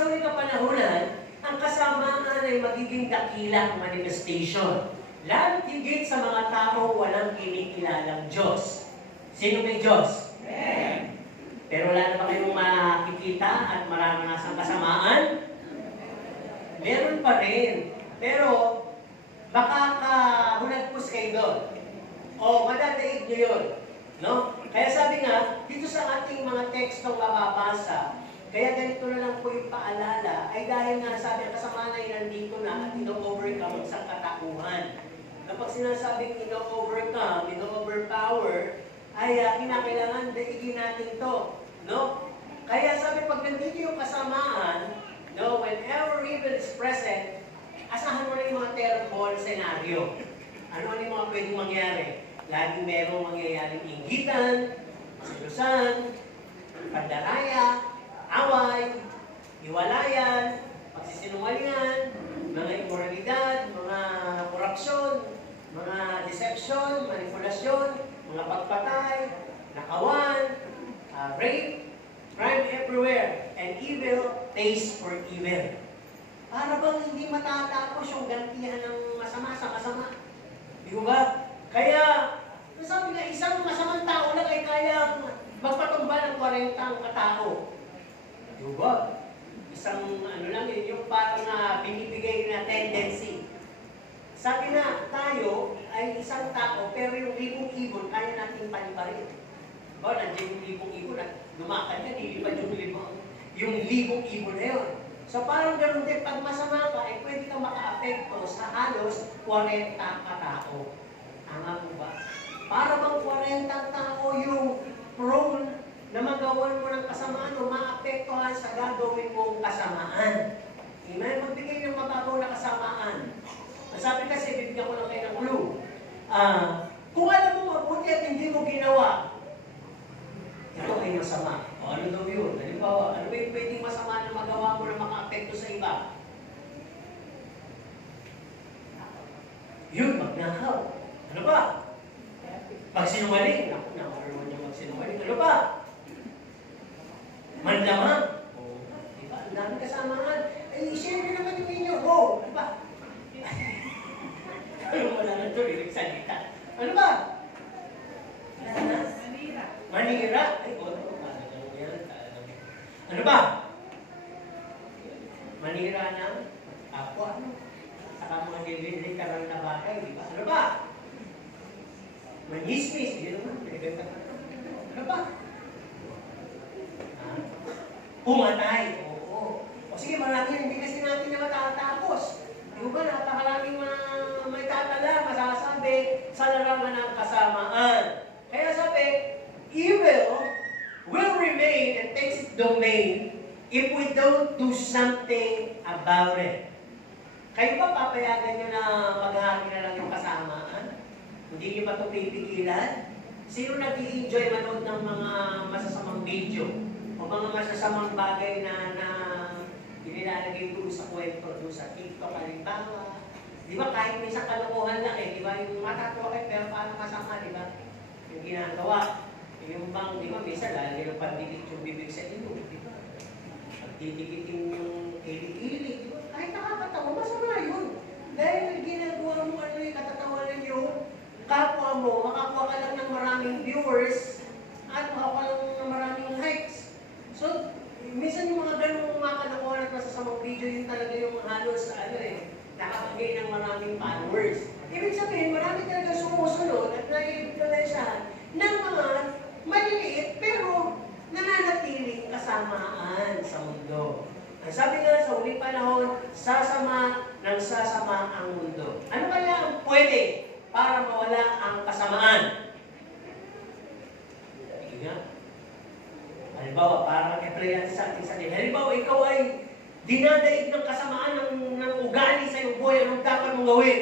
sa uling kapanahunan, ang kasamaan ay magiging dakilang manifestation. Lalo higit sa mga tao walang kinikilalang Diyos. Sino may Diyos? Amen. Pero wala na ba kayong makikita at maranasang kasamaan? Meron pa rin. Pero, baka kahulagpos kayo doon. O madadaig nyo yun. No? Kaya sabi nga, dito sa ating mga tekstong mababasa, kaya ganito na lang po yung paalala, ay dahil nga sabi ang kasamaan ay nandito na at ino-overcome ang katauhan. Kapag sinasabing ino-overcome, ino-overpower, ay kinakailangan daigin natin to. No? Kaya sabi, pag nandito yung kasamaan, no, whenever evil is present, asahan mo na yung mga terrible scenario. Ano yung mga pwedeng mangyari? Laging merong mangyayaring inggitan, silusan, pandaraya, away, hiwalayan, pagsisinungalingan, mga immoralidad, mga korupsyon, mga deception, manipulasyon, mga pagpatay, nakawan, rape, crime everywhere, and evil pays for evil. Para bang hindi matatapos yung gantihan ng masama sa masama? Di ba? Kaya, sabi nga, isang masamang tao lang ay kayang magpatumba ng 40 katao. Di ba? Isang ano lang yun, yung parang binibigay na tendency. Sabi na, tayo ay isang tao, pero yung libong ibon, kaya natin paliparin. O, nandiyan yung libong ibon at lumakad yan, ilipad yung libong ibon na yun. So parang ganoon din, pag masama ka, ay pwede kang maka-apekto sa halos 40 katao. Tama po ba? Para bang 40 tao yung prone na magawan mo ng kasamaan o maapektuhan sa gagawin mong kasamaan. Amen? Magbigay ng mababaw na kasamaan. Sabi kasi, bibigyan ko lang kayo ng clue. Kung alam mo mabuti at hindi mo ginawa, ito ay masama. O ano daw yun? Halimbawa, ano ba yung pwedeng masama na magawa mo na maka-apekto sa iba? Yun, magnakaw. Ano ba? Pagsinungaling. Naku, naman yung magsinungaling. Ano ba? Manlamang. O, diba? Ang dami kasamaan. Ay, share nyo naman yung inyo. Go! Diba? Ano wala na ito, lirik salita. Ano ba? Manira. Manira? Ay, ano ba? Manira ng ako, ano? Saka mga literal na bagay, di ba? Ano ba? Manismis, yun naman. Ano ba? Pumatay, oo. O sige, marami hindi kasi natin na matatapos. Di ba, napakaraming may tatala, masasabi sa larangan ng kasamaan. Kaya sabi, evil will remain and takes its domain if we don't do something about it. Kayo ba papayagan nyo na maghahari na lang yung kasamaan? Hindi nyo ba ito pipigilan? Sino nag-i-enjoy manood ng mga masasamang video o mga masasamang bagay na inilalagay doon sa kwento, doon sa TikTok, halimbawa? Di ba kahit minsan kalokohan lang di ba? Yung matatawa kayo, pero paano masama, di ba? Yung ginagawa. Yung bang, di ba, minsan lagi yung pandikit yung bibig sa ilo, di ba? Pagdidikitin yung ilig-ilig, di ba? Kahit nakakatawa, masama yun. Dahil ginagawa mo yung katatawanan yung kapwa mo, makakuha ka lang ng maraming viewers at makakuha lang ng maraming likes. So, minsan yung mga ganung mga kalokohan at masasamang video, yun talaga yung halos, nakapagay ng maraming followers. Ibig sabihin, marami talaga sumusunod at nai-influensyahan ng mga maliliit pero nananatiling kasamaan sa mundo. Ang sabi nga sa huling panahon, sasama ng sasama ang mundo. Ano kaya ang pwede para mawala ang kasamaan? Sige nga. Halimbawa, para i-play natin sa ating sarili. Halimbawa, ikaw ay dinadaig ng kasamaan ng ugali sa iyong buhay. Anong dapat mong gawin?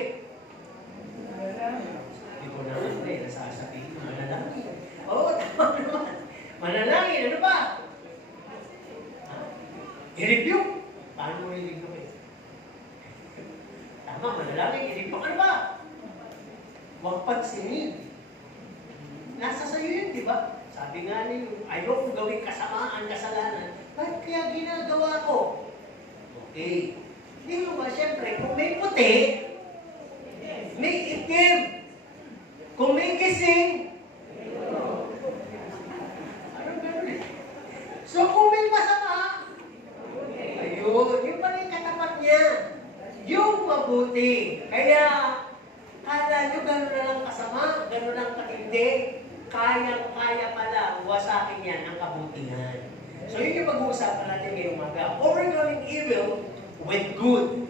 Hindi ko na nasasabihin. Manalangin. Oo, tama naman. Manalangin. Ano ba? I-review. Paano mo i-review Tama, manalangin. I-review. Ano ba? Huwag pagsinin. Nasa sa'yo yun, di ba? Sabi nga niyo, ayoko gawing kasamaan, kasalanan. Bakit kaya ginagawa ko? Okay. Di mo ba, siyempre, kung may puti, may itim. Kung may gising, so kung may masama, ayun, yung pala yung katapat niya. Yung mabuti. Kaya, kala nyo gano'n na lang kasama, gano'n lang katindi, kayang-kaya pala, wasakin yan ang kabutihan. So yun yung pag-uusapan natin ngayong umaga. Overcoming evil with good.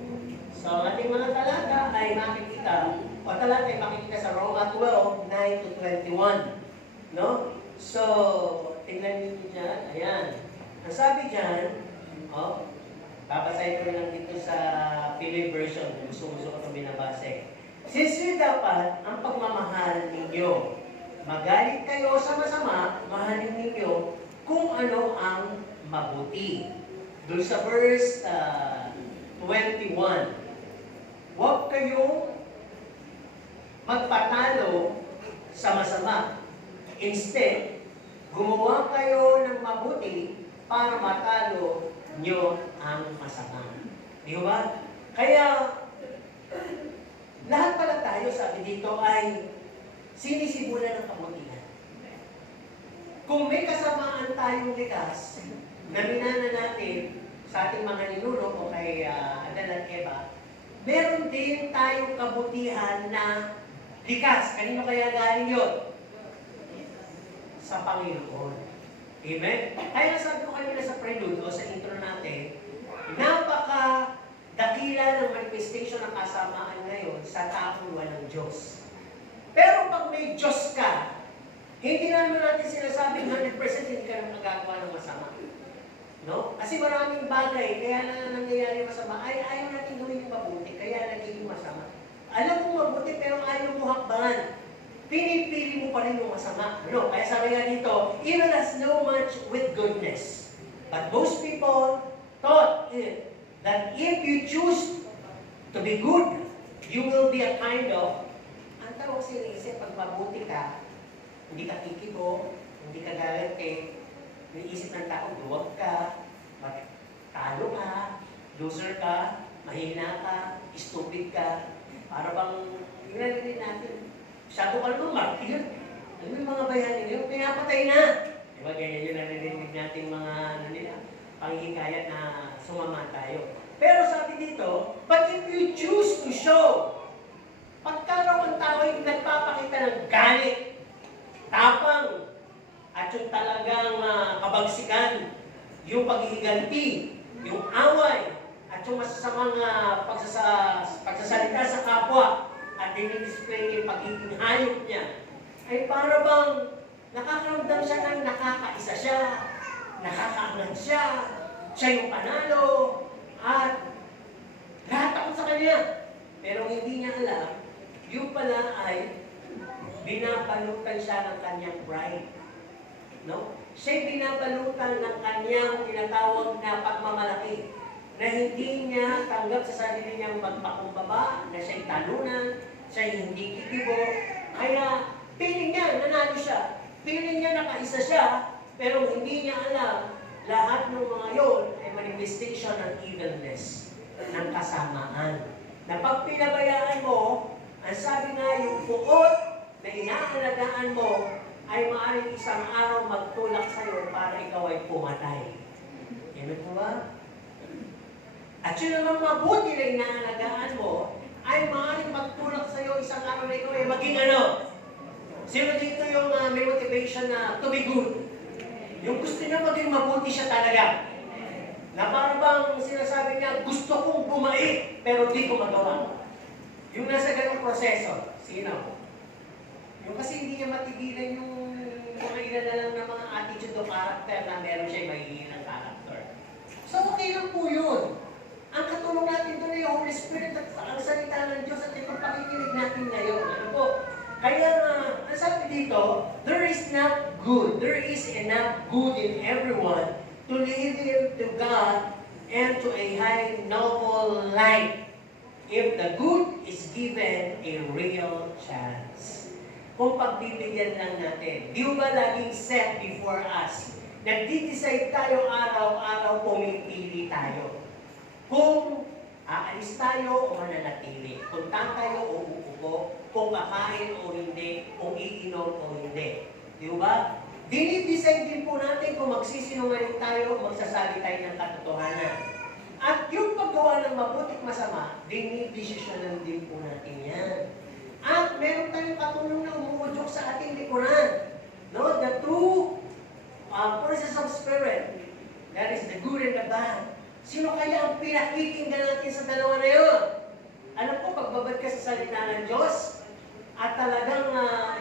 So ating mga talata ay makikita, o talata ay makikita sa Roma 12, 9 to 21. No? So, tingnan niyo dyan, ayan. Ang sabi dyan, babasahin ko lang dito sa Pinoy version, gusto-gusto ko itong binabase. Sincere dapat ang pagmamahal ninyo. Magalit kayo sa masama, mahalin ninyo kung ano ang mabuti. Doon sa verse 21, huwag kayong magpatalo sa masama. Instead, gumawa kayo ng mabuti para matalo nyo ang masama. Di ba? Kaya, lahat pala tayo, sabi dito, ay sinisimulan ng kabutihan. Kung may kasamaan tayong likas, na minana natin sa ating mga ninuno o kay Adan at Eva, meron din tayong kabutihan na likas. Kanino kaya galing yun? Sa Panginoon. Amen? Kaya sabi ko kanina sa prelude o sa intro natin, napaka-dakila ng manifestation ng kasamaan ngayon sa taong walang Diyos. Pero pag may Diyos ka, hindi naman natin sinasabing 100% hindi ka nang magagawa ng masama. No? Kasi maraming bagay, kaya na nangyayari masama, ay ayaw natin gawin yung mabuti, kaya nagiging masama. Alam mo mabuti, pero ayaw mo hakbangan. Pinipili mo pa rin yung masama. Ano? Kaya sabi nga dito, evil has no match with goodness. But most people thought that if you choose to be good, you will be a kind of, ang tawag sinisip, pag mabuti ka, hindi ka kikibo, hindi ka galante, may isip ng tao, duwag ka, talo ka, loser ka, mahina ka, stupid ka, para bang, tingnan din natin, shadow ka naman, martir. Ano yung mga bayanin nyo? Pinapatay na. Diba ganyan yun narinig natin mga panghihikayat na sumama tayo. Pero sabi dito, but if you choose to show, pagka raw ang tao ay nagpapakita ng galit, tapang, at yung talagang kabagsikan, yung paghihiganti, yung away, at yung masasamang pagsasalita sa kapwa, at dinidisplay yung pagiging hayop niya, ay para bang nakakaramdam siya ng nakakaisa siya, nakakaangat siya, siya yung panalo, at lahat ako sa kanya. Pero hindi niya alam, yung pala ay binabalutan siya ng kanyang pride. No? Siya'y binabalutan ng kanyang tinatawag na pagmamalaki na hindi niya tanggap sa sarili niyang magpakumbaba, na siya'y talunan, siya'y hindi kikibo. Kaya, piling niya, nanalo siya. Piling niya nakaisa siya, pero hindi niya alam, lahat ng mga yon ay manifestation ng evilness, ng kasamaan. Na pag pinabayaan mo, ang sabi nga, yung puot na inaalagaan mo, ay maaaring isang araw magtulak sa'yo para ikaw ay pumatay. Amen po ba? At yun naman mabuti na inaalagaan mo, ay maaaring magtulak sa'yo isang araw na ikaw ay maging ano? Sino dito yung may motivation na to be good? Yung gusto niya maging mabuti siya talaga. Na parang bang sinasabi niya, gusto kong bumait, pero di ko magawa. Yung nasa ganong proseso, sino? Yung kasi hindi niya matigilan yung mga ilan na lang ng mga attitude o character na meron siya mahihinang character. So okay lang po yun. Ang katulong natin doon ay Holy Spirit at ang salita ng Diyos at yung pakikinig natin ngayon. Ano po? Kaya ang sabi dito, there is enough good in everyone to lead him to God and to a high noble life if the good is given a real chance. Kung pagbibigyan lang natin, di ba laging set before us? Nagdi-decide tayo araw-araw, pumipili tayo. Kung tayo o mananatili, kung tayo o uupo, kung kakain o hindi, kung iinom o hindi. Di ba? Dinidecide din po natin kung magsisinungaling tayo o magsasabi tayo ng katotohanan. At yung paggawa ng mabuti at masama, dinidesisyonan din po natin yan. At meron tayong katulong na umuudyok sa ating likuran. No? The two forces of spirit, that is the good and the bad. Sino kaya ang pinakikinggan natin sa dalawa na yun? Alam ko, pagbabad ka sa salita ng Diyos, at talagang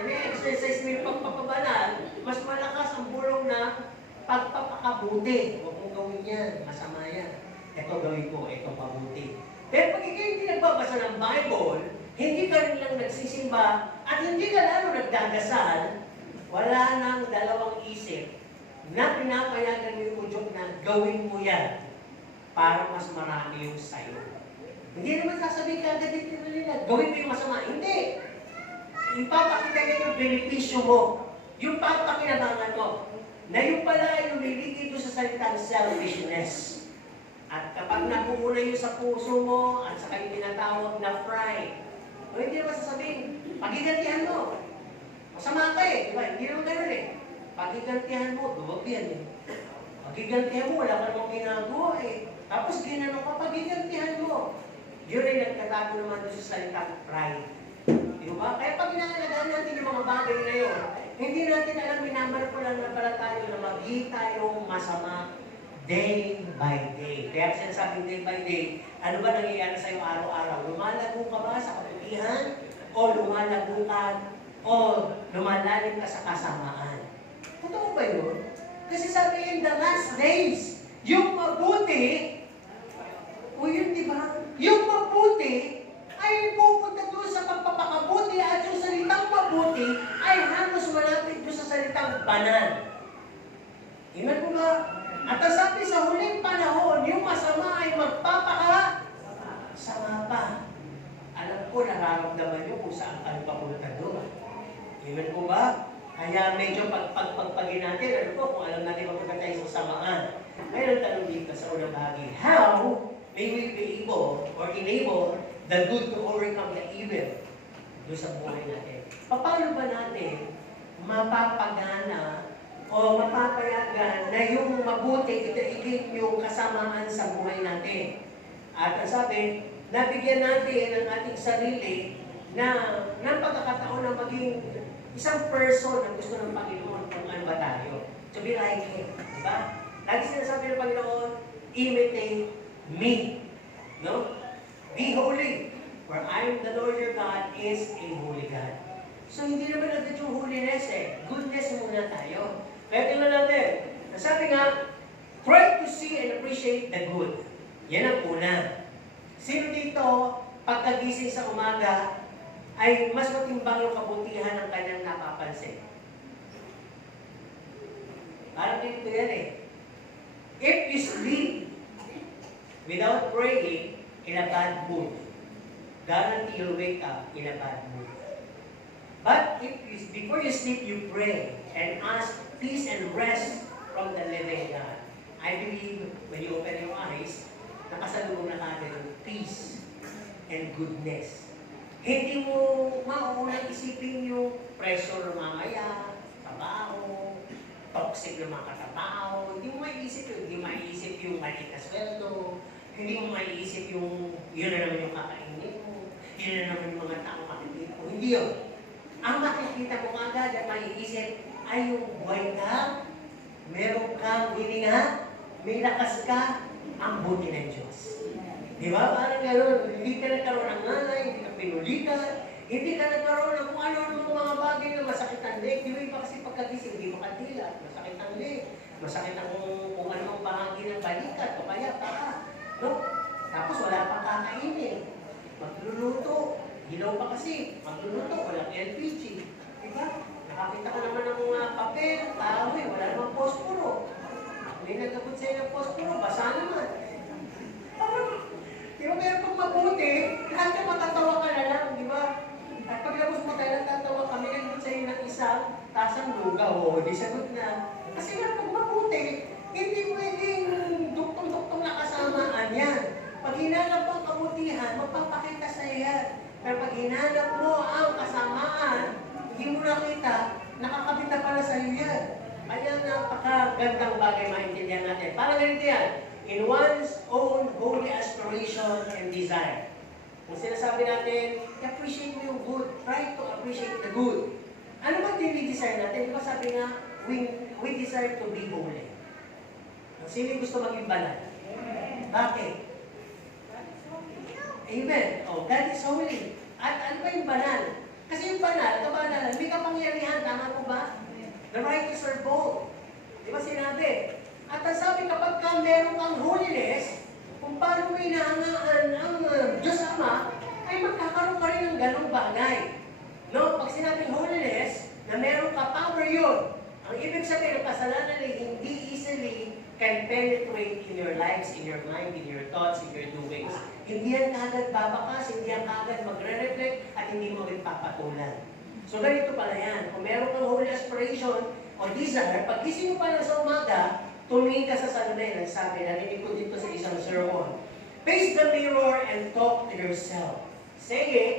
ini-exercise mo yung pagpapabanal, mas malakas ang bulong na pagpapakabuti. Huwag mong gawin yan, masama yan. Ito gawin ko, ito pabuti. Pero pag ikaw hindi nagbabasa ng Bible, hindi ka rin lang nagsisimba, at hindi ka lalo nagdadasal, wala nang dalawang isip na pinapayagan mo yung udyok na gawin mo yan para mas marami yung sayo. Hindi naman sasabihin ka agad dito nila, gawin mo yung masama. Hindi! Ipapakita niya yung benepisyo mo, yung papakinabangan mo, na yung pala ay lumiliti ito sa salitang selfishness. At kapag napuuna yun sa puso mo, at sa kanyang tinatawag na pride, o hindi naman sasabihin, pagigantihan mo. Masama ka eh, di ba? Hindi naman gano'n eh. Pagigantihan mo, duwag yan eh. Pagigantihan mo, wala ka namang ginagawa eh. Tapos ginanong ka, pagigantihan mo. Yun ay nagtatago naman doon sa salitang pride. Di ba? Kaya pag inaalagaan natin yung mga bagay na yun, hindi natin alam, minamar ko lang na pala tayo na mag-hit tayong masama day by day. Kaya sinasabing day by day, ano ba nangyayari sa'yo araw-araw? Lumalago ka ba sa kabutihan? O lumalago ka? O lumalalim ka sa kasamaan? Totoo ba yun? Kasi sabi in the last days, yung mabuti, o yun diba? Yung mabuti ay pupunta doon sa pagpapakabuti at yung salitang mabuti ay halos malapit doon sa salitang banal. Iman mo ba? At sabi sa huling panahon, yung masama ay magpapakasama pa. Alam ko, nararamdaman nyo kung saan kayo papunta doon. Iman mo ba? Kaya medyo pagpagpagin natin, ano po, kung alam natin mapunta tayo sa samaan. Ngayon ang tanong dito sa unang bahagi, how may we be able or enable the good to overcome the evil doon sa buhay natin? Paano ba natin mapapagana o mapapayagan na yung mabuti ito yung kasamaan sa buhay natin? At ang sabi, nabigyan natin ang ating sarili na ng pagkakataon na maging isang person na gusto ng Panginoon kung ano ba tayo. To be like Him. Diba? Lagi sinasabi ng Panginoon, imitate me. No? Be holy. For I am the Lord your God is a holy God. So hindi naman agad yung holiness eh. Goodness muna tayo. Kaya tingnan natin. Sabi nga, try to see and appreciate the good. Yan ang una. Sino dito, pagkagising sa umaga, ay mas matimbang yung kabutihan ng kanyang napapansin? Parang dito yan eh. If you sleep without praying in a bad mood, guarantee you'll wake up in a bad mood. But if you, before you sleep, you pray and ask peace and rest from the living God. I believe when you open your eyes, nakasalubong na kagad yung peace and goodness. Hindi mo mauunang isipin yung pressure ng mamaya, trabaho, toxic ng mga katabaho. Hindi mo maiisip yun. Hindi mo maiisip yung maliit na sweldo. Hindi mo maiisip yung yun na naman yung kakainin mo. Yun na naman yung mga taong makikita mo. Hindi yun. Ang makikita mo agad at maiisip ay yung buhay ka, meron kang hininga, may lakas ka, ang buti ng Diyos. Di ba? Parang gano'n, hindi ka nagkaroon ng ngalay, hindi ka pinulikan, hindi ka nagkaroon ng kung ano-ano mga bagay na masakit ang leg. Di ba iba kasi pagkagising, hindi makatila, masakit ang leg, masakit ang kung anong bahagi ng balikat, o kaya paa. No? Tapos wala pang kakainin. Magluluto, hilaw pa kasi, magluluto, walang LPG. Di ba? Nakakita ka naman ng mga papel, kahoy, wala namang posporo. May nagkabot sa'yo ng posporo, basa naman. Di ba, pero kung mabuti, lahat ka matatawa ka na lang, di ba? At paglabos mo tayo, natatawa kami, nagkabot sa'yo ng isang tasang lugaw, o di sagot na. Kasi nga, pag mabuti, hindi pwedeng duktong-duktong na kasamaan yan. Pag hinanap ang kabutihan, hinanap mo ang kasamaan, hindi mo nakita, nakakabit na pala sa'yo yan. Kaya napakagandang bagay maintindihan natin. Parang ganito yan, in one's own holy aspiration and desire. Kung sinasabi natin, appreciate mo yung good, try to appreciate the good. Ano ba dinidesire natin? Di ba sabi nga, we desire to be holy. Sino yung gusto maging banal? Bakit? Amen. Oh, God is holy. At ano ba yung banal? Kasi yung banal, kabanalan, may kapangyarihan. Tama po ba? The righteous are bold. Di ba sinabi? At ang sabi, kapag ka meron kang holiness, kung paano mo inahangaan ang Diyos Ama, ay magkakaroon ka rin ng ganong bagay. No? Pag sinabing holiness, na meron ka power yun. Ang ibig sabihin ng kasalanan ay hindi easily can penetrate in your lives, in your mind, in your thoughts, in your doings. Hindi yan kagad babakas, hindi yan kagad magre-reflect, at hindi mo rin papatulan. So ganito pala yan. Kung meron kang holy aspiration o desire, pag gising mo pala sa umaga, tumingin ka sa salamin. Ang sabi, narinig ko dito sa isang sermon. Face the mirror and talk to yourself. Say it,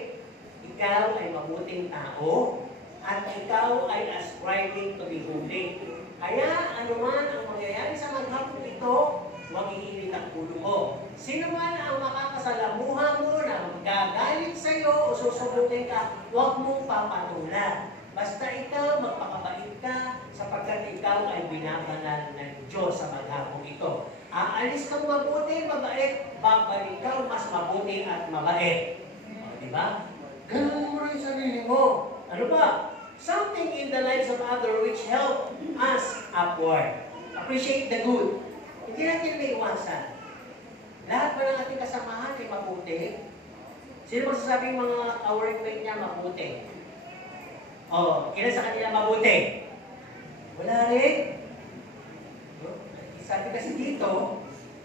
ikaw ay mabuting tao, at ikaw ay ascribing to be holy. Kaya anuman ang mangyayari sa maghapon ito, huwag iinit ang ulo mo. Sino man ang makakasalamuha mo na magagalit sa iyo o susubukin ka, huwag mong papatulan. Basta ikaw, magpakabait ka, sapagkat ikaw ay binabanal ng Diyos sa maghapon ito. Aalis kang mabuti, mabait, babalik ka mas mabuti at mabait. Diba? Ganun mo rin sarili mo. Ano ba? Something in the lives of others which help us upward. Appreciate the good. Hindi natin may iwasan. Lahat ba ng ating kasamahan ay mabuti? Sino magsasabing mga ka-workmate niya mabuti? Oh, ilan sa kanila mabuti? Wala rin. Sabi kasi dito,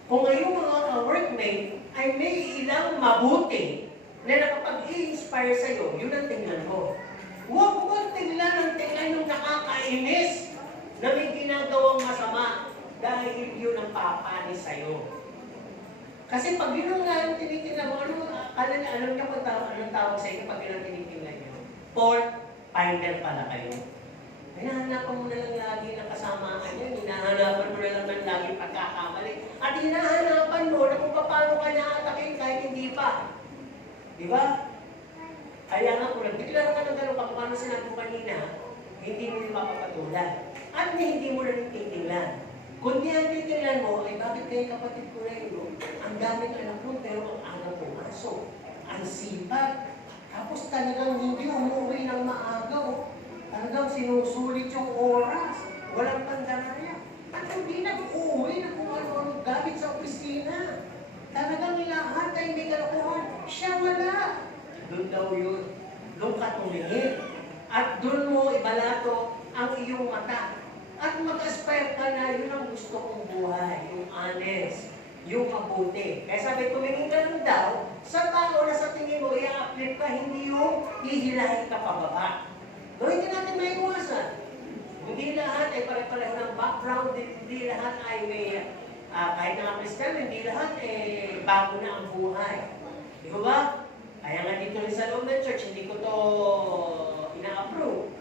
kung ngayong mga ka-workmate ay may ilang mabuti na nakapag-i-inspire sa'yo, yun ang tingnan mo. Huwag mo tingnan yung nakakainis na may ginagawang masama dahil yun ang papanis sa'yo. Kasi pag yun nga yung tinitingnan mo, alam niyo kung anong tawag sa inyo pag yun ang tinitingnan niyo? Fault finder pala kayo. Hinahanapan mo na lang lagi ng kasamaan yan. Hinahanapan mo na lang ng lagi pagkakamali. At hinahanapan mo na kung paano ka naatakin kahit hindi pa. Di ba? Kaya nga kung nagdeklara ka ng gano'n, kung paano sinabi ko kanina, hindi mo yung mapapatulan. At hindi mo na rin titingnan. Kundi ang titingnan mo, ay bakit kayo kapatid ko na yun? Ang daming anak mo, pero ang agaw pumasok. Ang sipag. Tapos talagang hindi umuwi ng maaga. Talagang sinusulit yung oras. Walang pandaraya. At hindi nag-uwi na kung ano-ano gamit sa opisina. Talagang lahat ay may kalakuhan. Siya wala. Doon daw yun. Doon ka tumingin. At doon mo ibalato ang iyong mata. At mag-aspire ka na yun ang gusto kong buhay. Yung honest. Yung mabuti. Kaya sabi, tumingin ka lang daw sa tao na sa tingin mo, i-uplift ka, hindi yung hihilahin ka pababa. So, hindi natin maiwasan. Hindi lahat ay pare-pareho ng background, hindi lahat ay may, kahit nga Kristiyano, hindi lahat bago na ang buhay. Di ba? Kaya nga dito rin sa loob ng church, hindi ko to ina-approve.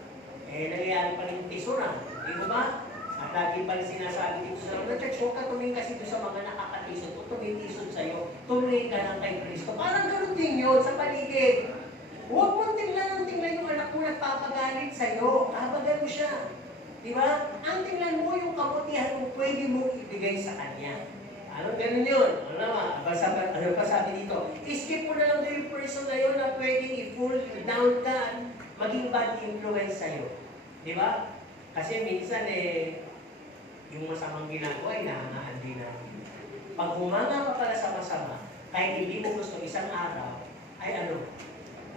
Nangyayari pa rin tisuran. Di ba? At lagi pa rin sinasabi dito sa loob ng church, huwag ka tumingin kasi doon sa mga nakakatisod o tumitisod sa'yo, tumingin ka lang kay Kristo. Parang gano'n din yun sa paligid. Huwag mong tingnan yung anak mo nagpapagalit sa'yo. Kabagan mo siya. Di ba? Ang tingnan mo yung kabutihan mo pwede mo ibigay sa kanya. Ano ganun yun? Ano pa sabi dito? I-skip mo na lang yung person na yun na pwedeng i-pull down ka at maging bad influence sa'yo. Di ba? Kasi minsan yung masamang ginagawa ay nahangaan din namin. Pag humanga ka pala sa masama, kahit hindi mo gusto isang araw, ay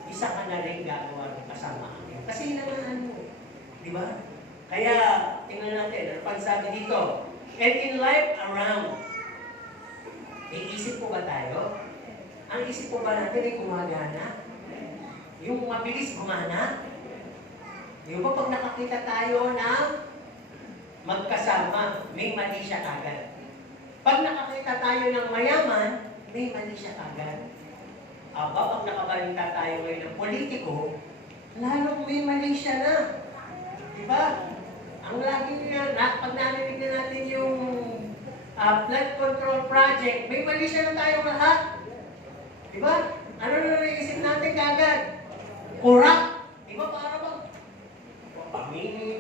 isa ka na rin gagawa ng kasama. Kasi hinangaan mo. Di ba? Kaya, tingnan natin, ang pagsabi dito, and in life around, may isip po ba tayo? Ang isip po ba natin ay gumagana? Yung mabilis gumana? Di ba pag nakakita tayo ng magkasama, may mali siya kagad. Pag nakakita tayo ng mayaman, may mali siya kagad. Aba, pag nakabalita tayo ngayon ng politiko, lalong may mali siya na. Diba? Ang lagi niya, pag narinig na natin yung flood control project, may mali siya na tayong lahat. Diba? Ano na naisip natin kagad? Corrupt. Diba para bang?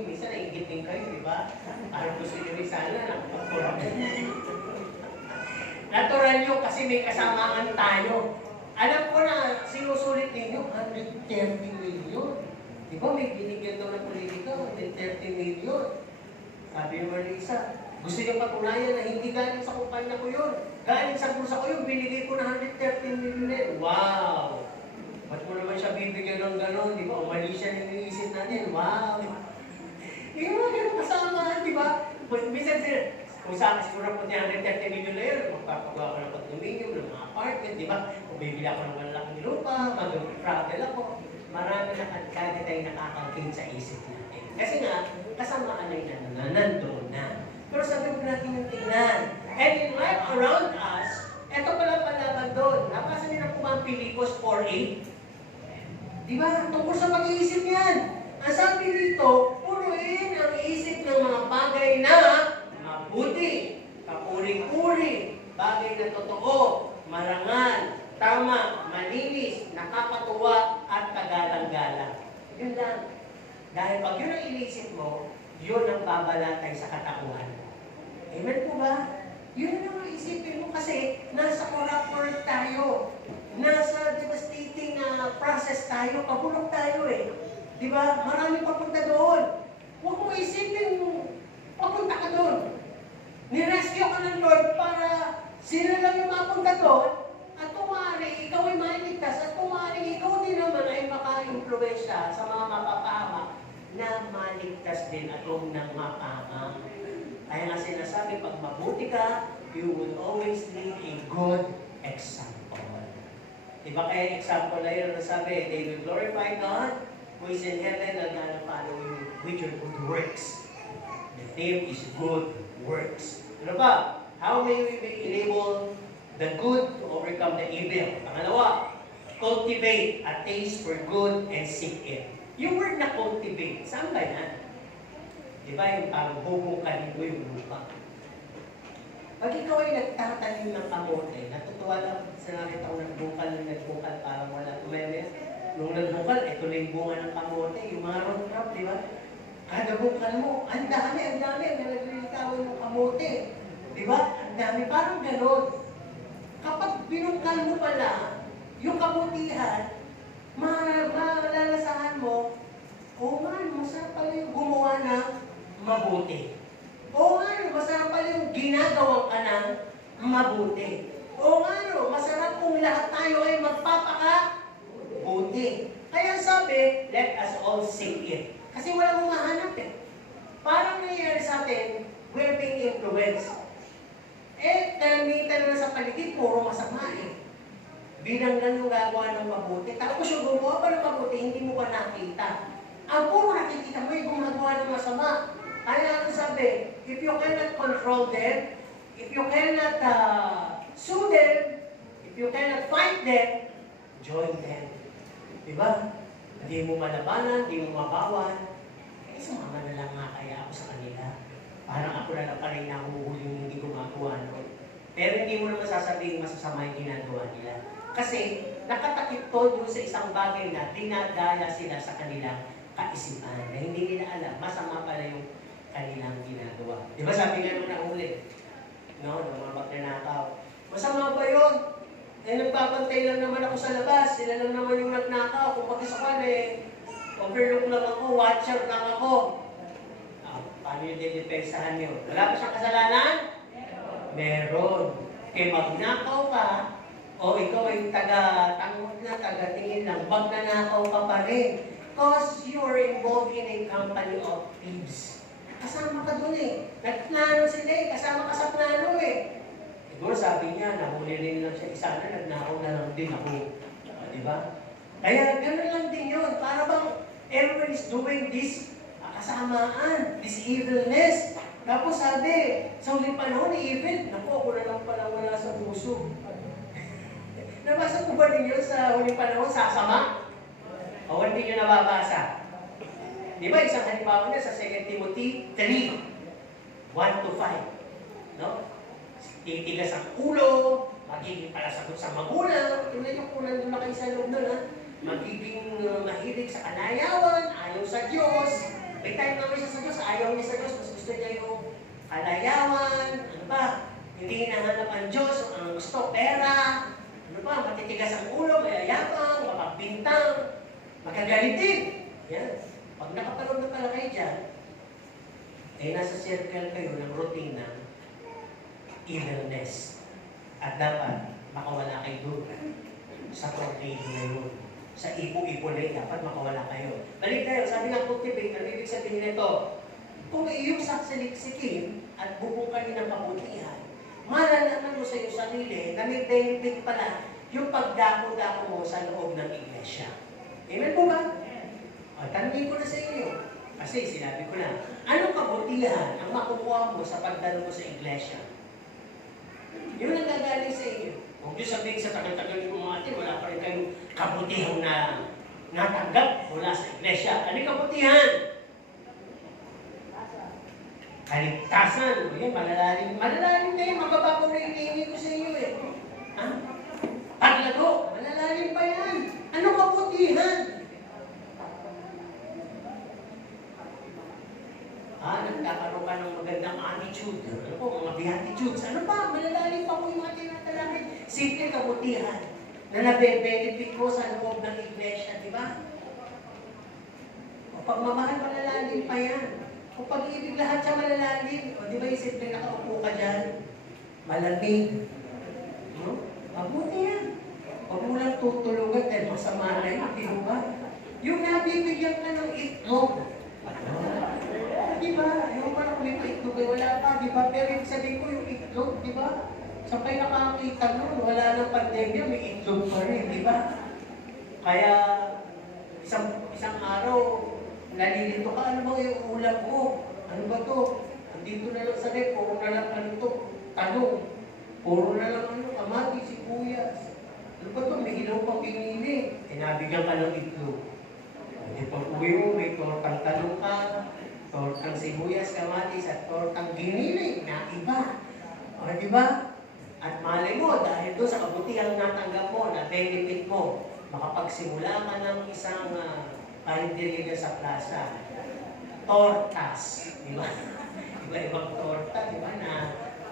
Minsan naigit din kayo, diba? Parang gusto nyo rin sana nakapag-corrupt. Natural yun kasi may kasamaan tayo. Alam ko na sinusulit ninyo, 130 million. Di ba may binigyan daw ng politika, 130 million. Sabi ni Marisa, gusto niyo patunayan na hindi galing sa kumpanya ko yun. Galing sa bulsa ko yun, binigay ko na 130 million. Wow! Ba't mo naman siya bibigyan ng gano'n? Di ba? Mali siya niniisip natin. Wow! Yung mga ganun kasamaan, di ba? Minsan sila, kung saan siguro po 130 million na yun, magpapagawa ko ng condominium, ng mga apartment, di ba? Kung bibili ako ng malaking lupa, mag-travel ako, marami na kada tayo nakakagin sa isip natin. Kasi nga, kasamaan ay nandoon na. Pero sabi mo natin yung tingnan. And in life around us, eto pala palaban doon. Napasa niyo na po mga Pilipos 4:8? Di ba? Tungkol sa pag-iisip yan. Ang sabi dito, puruin ang isip ng mga bagay na mabuti, kapuri-puri, bagay na totoo, marangal, tama, malinis, nakakatuwa, at kagalang-galang. Yun lang. Dahil pag yun ang inisip mo, yun ang babalatay sa katauhan mo. Amen po ba? Yun ang isipin mo kasi nasa corrupt world tayo. Nasa devastating process tayo, pabulok tayo eh. Di ba? Marami papunta doon. Huwag mo isipin, papunta ka doon. Nirescue ka ng Lord para sila lang yung mapunta doon at tumari, ikaw ay mailigtas at tumari, ikaw din naman ay maka-impluensya sa mga mapapahamak na maligtas din at huwag nang mapahamak. Kaya nga sinasabi, pag mabuti ka, you will always lead a good example. Diba kaya example na yun, sabi, they will glorify God who is in heaven and not follow you with your good works. The theme is good works. Ano ba? How may we enable the good to overcome the evil? Pangalawa, cultivate a taste for good and seek it. Yung word na cultivate, saan ba yan? Diba yung parang bubukanin mo yung lupa? Pag ikaw ay nagtatanim ng kamote, natutuwa lang sa nakita ko nagbukal, parang wala tumeme. Nung nagbukal, ito na yung bunga ng kamote, yung mga road crop, di ba? Kada bukal mo, ang dami, naglilikawan ng kamote. Di ba? Ang dami, parang gano'n. Kapag binukal mo pala, yung kabutihan, malalasahan mo, man, masarap pala yung gumawa ng mabuti. Masarap pala yung ginagawa ka ng mabuti. Masarap kung lahat tayo ay magpapakabuti. Kaya sabi, let us all seek it. Kasi walang humahanap eh. Parang nangyayari sa atin, we're being influenced. Kalamitan na sa paligid, puro masama eh. Binanggan yung gagawa ng mabuti. Tapos yung gumawa pa ng mabuti, hindi mo pa nakita. Ang puro nakikita mo yung gumagawa ng masama. Kaya ano sabi, if you cannot control them, if you cannot sue them, if you cannot fight them, join them. Diba? Hindi mo malabanan, hindi mo mabawan. Sumama na lang nga kaya ako sa kanila. Parang ako na lang pala yung nahuhuling hindi gumagawa noon. Pero hindi mo naman sasabihin masasama yung ginagawa nila. Kasi nakatakip to doon sa isang bagay na dinadaya sila sa kanilang kaisipan. Na hindi nila alam, masama pala yung kanilang ginagawa. Di ba sabi nga nung nahuli? No, nung mga magnanakaw. Masama ba yun? Nagbabantay lang naman ako sa labas. Sila lang naman yung nagnakaw. Kung pakisakal overlook lang ako, watcher lang ako. Paano yung didepensahan nyo? Wala pa siyang kasalanan? Meron. Kaya magnakaw ka, o ikaw ay taga-tangot na, taga-tingin lang, magnanakaw ka pa rin. Because you are involved in a company of thieves. Kasama ka dun eh. Nagplano sila eh. Kasama ka sa plano eh. Siguro sabi niya, nahuli rin lang siya. Isa na, nagnakaw na lang din ako. Diba? Kaya gano'n lang din yun. Para bang everyone is doing this kasamaan, this evilness. Tapos sabi, sa huling panahon, evil. Naku, ako na lang pala wala sa puso. Nabasa po ba ninyo sa huling panahon, sasama? O hindi nyo nababasa? Di ba, isang halimbawa niya sa 2 Timothy 3, 1-5. No? Titigas ang ulo, magiging palasagot sa magulang. Tingnan yung kunan doon na kayo sa loob nun, ha? Magiging mahilig sa kalayawan, ayaw sa Diyos. May time naman siya sa Diyos, ayaw niya sa Diyos, mas gusto niya yung kalayawan, ano ba? Hindi hinahanap ang Diyos, ang gusto, pera. Ano ba? Matitigas ang ulo, mayayabang, mapagbintang, magagalitin. Yan. Pag nakaparoon na pala kayo dyan, ay nasa circle kayo ng routine ng evilness. At dapat makawala kayo doon sa tornado na yun. Sa ipo-ipo na yun, dapat makawala kayo. Balik tayo, sabi nga cultivate, ang ibig sabihin nito, kung iyong saksaliksikin at bubukan ng kabutihan, malalaman mo sa iyong sarili na may benefit pala yung pagdako-dako mo sa loob ng iglesia. Amen po ba? Tanungin ko na sa inyo. Kasi sinabi ko na, anong kabutihan ang makukuha mo sa pagdalo mo sa iglesia? Yun ang gagaling sa inyo. Huwag nyo sabihin sa tagal-tagal ng mga atin, wala pa rin kayong kabutihan na natanggap mula sa iglesia. Ano yung kabutihan? Kaligtasan. O yan, malalalim. Malalalim kayo, mababago na yung hihingi ko sa inyo eh. Ha? Paglago, malalalim pa yan. Ano kabutihan? Nagkakaroon ka ng magandang attitude. Ano po, mga beatitudes. Ano pa? Malalalim pa po yung mga tinatalakit. Simple kabutihan na nabe-benefit mo sa loob ng iglesia, di ba? O pagmamahal, malalalim pa yan. O pag-ibig, lahat siya malalalim. O di ba yung simple nakaupo ka dyan? Malamig. Mabuti yan. Huwag mo lang tutulugan dahil masama na yun, di ba? Yung nabibigyan ka ng itlog. Di ba? Yung parang may itlog ay wala pa, di ba? Pero yung sabihin ko yung itlog, di ba? Sa kayo nakakita nun, wala nang pandemya, may itlog pa rin, di ba? Kaya, isang araw, nalilito ka, ano ba yung ulam ko? Ano ba to? Andito na lang sa net, puro na lang ano to, tanong. Puro na lang ano, kamati, sibuyas. Ano ba to? May ilaw pang pinili. Nabigyan ka ng itlog. Di pag uwi mo, may tortang tanong ka, tortang sibuyas, kamatis, at tortang giniling na iba. O, di ba? At malay mo, dahil doon sa kabutihang natanggap mo, na benefit mo, makapagsimula ka ng isang karinderya sa plaza. Tortas, di ba? Iba-ibang torta, di ba?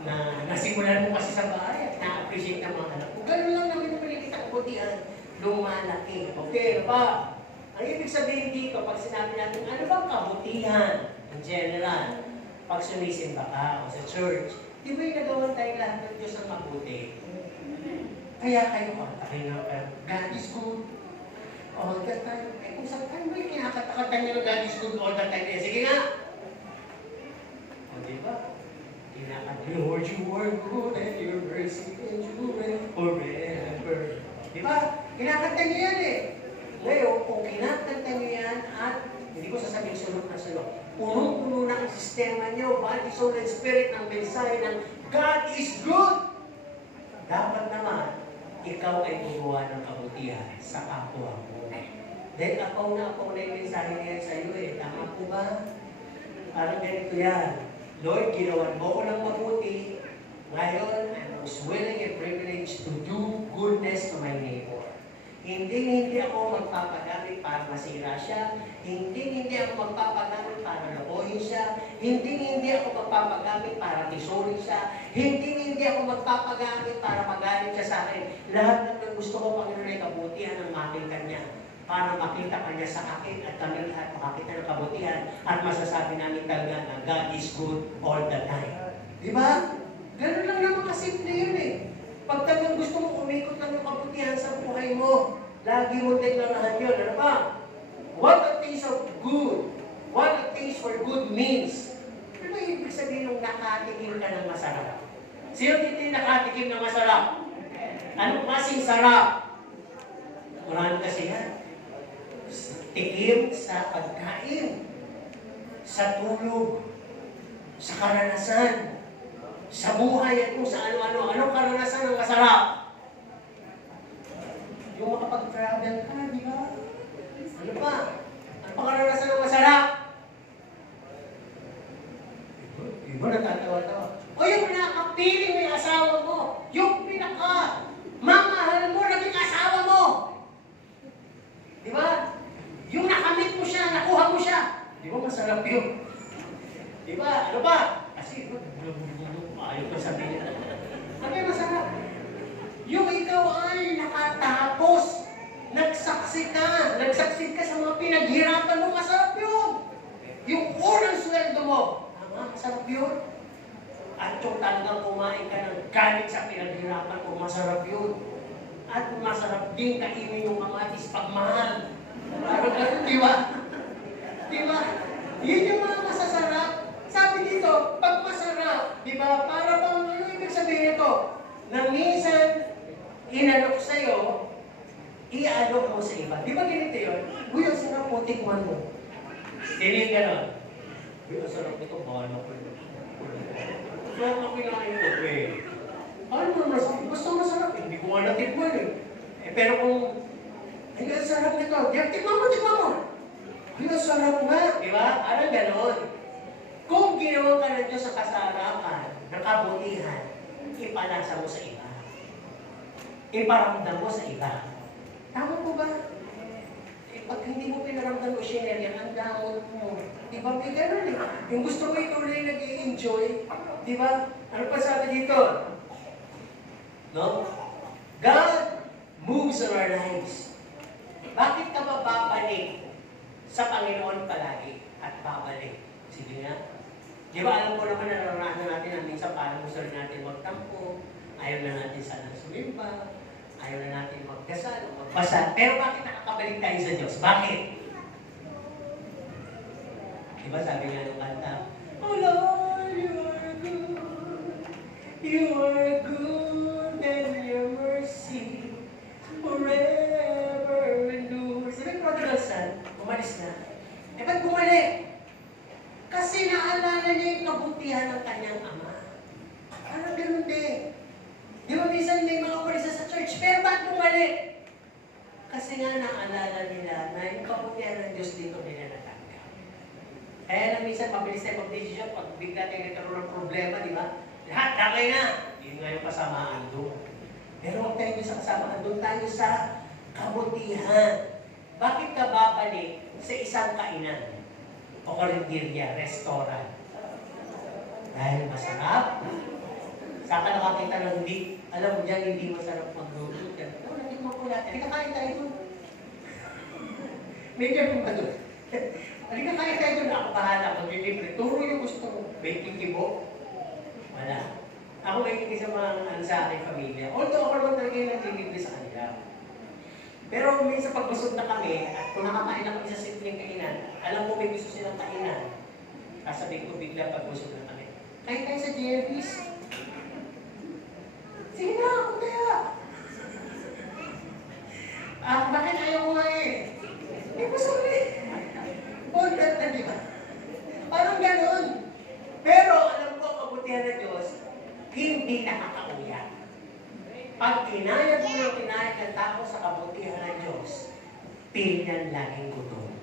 Na nasimulan mo kasi sa bahay at na-appreciate ng mga anak. Kung gano'n lang namin yung paligid ang kabutihan, lumalaki. Okay, ba? Ang ibig sabihin dito, pag sinabi natin, ano bang kabutihan in general? Pag sumisimba ka o sa church, di ba yung nagawan tayo lahat ng Diyos ang mabuti? Kaya kayo kontakin na kayo, God is good all the time. Eh kung saan kayo ba yung kinakatakatan nyo na God is good all the time? Sige nga! O di ba? Lord, you are good and your mercy endures forever. Di ba? Kinakanta nyo yan eh. Ngayon, kung kinakanta nyo yan at hindi ko sasabihin sunod na sunod, punong-puno na ang sistema nyo, body, soul, and spirit ng mensahe ng God is good. Dapat naman, ikaw ay gumawa ng kabutihan sa kapwa mo. Dahil apaw na yung mensahe niya sa iyo eh. Tama po ba? Parang ganito yan. Lord, ginawan mo ko ng mabuti. Ngayon, I was willing and privileged to do goodness to my neighbor. Hindi ako magpapagamit para masira siya. Hindi ako magpapagamit para lokohin siya. Hindi ako magpapagamit para tisorin siya. Hindi ako magpapagamit para magalit siya sa akin. Lahat ng gusto ko, Panginoon, ay kabutihan ng makita niya. Para makita kanya sa akin at kami lahat makakita ng kabutihan at masasabi namin talaga na God is good all the time. Di ba? Ganun lang naman kasimple yun eh. Pag talagang gusto mo umikot lang yung kabutihan sa buhay mo, lagi mo deklarahan yun. Ano ba? What a taste of good. What a taste for good means. Ano ba ibig sabihin nung nakatikim ka ng masarap? Sino dito yung nakatikim ng masarap? Anong klaseng sarap? Marami kasi yan. Tikim sa pagkain, sa tulog, sa karanasan, sa buhay at kung sa ano-ano. Anong karanasan ang masarap? Yung makapag-travel ka, di ba? Ano pa? Ano pa karanasan ng masarap? Di ba natatawa-tawa? O yung pinaka-piling mo yung asawa mo, yung pinaka-mamahal mo, naging asawa mo. Di ba? Yung nakamit mo siya, nakuha mo siya. Di ba masarap yun? Di ba? Ano ba? Kasi, ayaw ko sabihin. Ano yung masarap? Yung ikaw ay nakatapos, nagsaksi ka sa mga pinaghirapan mo, masarap yun. Yung unang sweldo mo, masarap yun. At yung talagang kumain ka ng galing sa pinaghirapan mo, masarap yun. At masarap din kainin yung kamatis pagmahal. Di ba? Di ba? Yun yung mga masasarap. Sabi dito, pag masarap, di ba? Para bang, ano ibig sabihin ito? Na minsan, inalok sa'yo, ialok mo sa iba. Di ba ganito yun? Uy, ang sarap mo, tikman mo. Dinig gano'n. Uy, ang sarap nito, bahala ko yun. Sarap ako kinain ko, eh. Ano mo masarap? Basta masarap, hindi ko nga natikman eh. Pero kung, ay, ang sarap nito, tikman mo. Ay, ang sarap nga, di ba? Anong gano'n? Kung ginawa ka na Diyos sa kasarapan, ng kabutihan, ipalasa mo sa iba. Iparamdam mo sa iba. Tama po ba? Pag hindi mo pinaramdam mo siya yan, ang damot mo. Di ba may gano'n eh? Yung gusto mo ikaw na yung nag-i-enjoy, di ba? Ano pa sabi dito? No? God moves on our lives. Bakit ka ba babalik sa Panginoon palagi at babalik? Sige nga. Di ba alam ko naman na naranasan natin ang minsan parang gusto rin natin magtampo, ayaw na natin sana sumimba, ayaw na natin magdasal, magbasa. Pero bakit nakakabalik tayo sa Diyos? Bakit? Diba sabi nga ng kanta, oh Lord, you are good. You are good and your mercy forever endures. Sabi prodigal son, umalis na. Eh ba't bumalik? Kasi naalala niya yung kabutihan ng kanyang ama. Parang ganun din. Di ba minsan may mga umalisa sa church, pero ba't bumalik? Kasi nga naalala nila na yung kabutihan ng Diyos dito nila natanggap. Kaya na minsan mabilis tayo mag-decision pag bigla tayo nagkaroon ng problema, di ba? Lahat tagay na! Yun nga yung kasamaan doon. Pero huwag tayo sa kasamaan doon, tayo sa kabutihan. Bakit ka babalik sa isang kainan? O karinderya, restaurant? Dahil masarap? Saan ka nakakita ng hindi? Alam mo dyan, hindi masarap magluto. Oo, natikman ko natin. Halika kain tayo doon. May ganun ba doon? Halika kain tayo doon. Ako bahala, maglilibre. Turo yung gusto mo. May tikibo? Wala. Ako may tiki sa mga sa aking pamilya. Although ako naman talaga yung naglilibre sa kanila. Pero minsan pag busog na kami, at kung nakakain na kami sa simpleng kainan, alam ko may gusto silang kainan. Sasabihin ko bigla pag busog na kami. Kain tayo sa JFP's. Sige na, ako kaya. Bakit ayaw mo nga eh? Hindi ko sabi. Bondat na, di ba? Parang gano'n. Pero alam ko, kabutihan ng Diyos, hindi nakakauya. Pag kinayag mo yung kinayag ng tao sa kabutihan ng Diyos, pilyan laging gutom.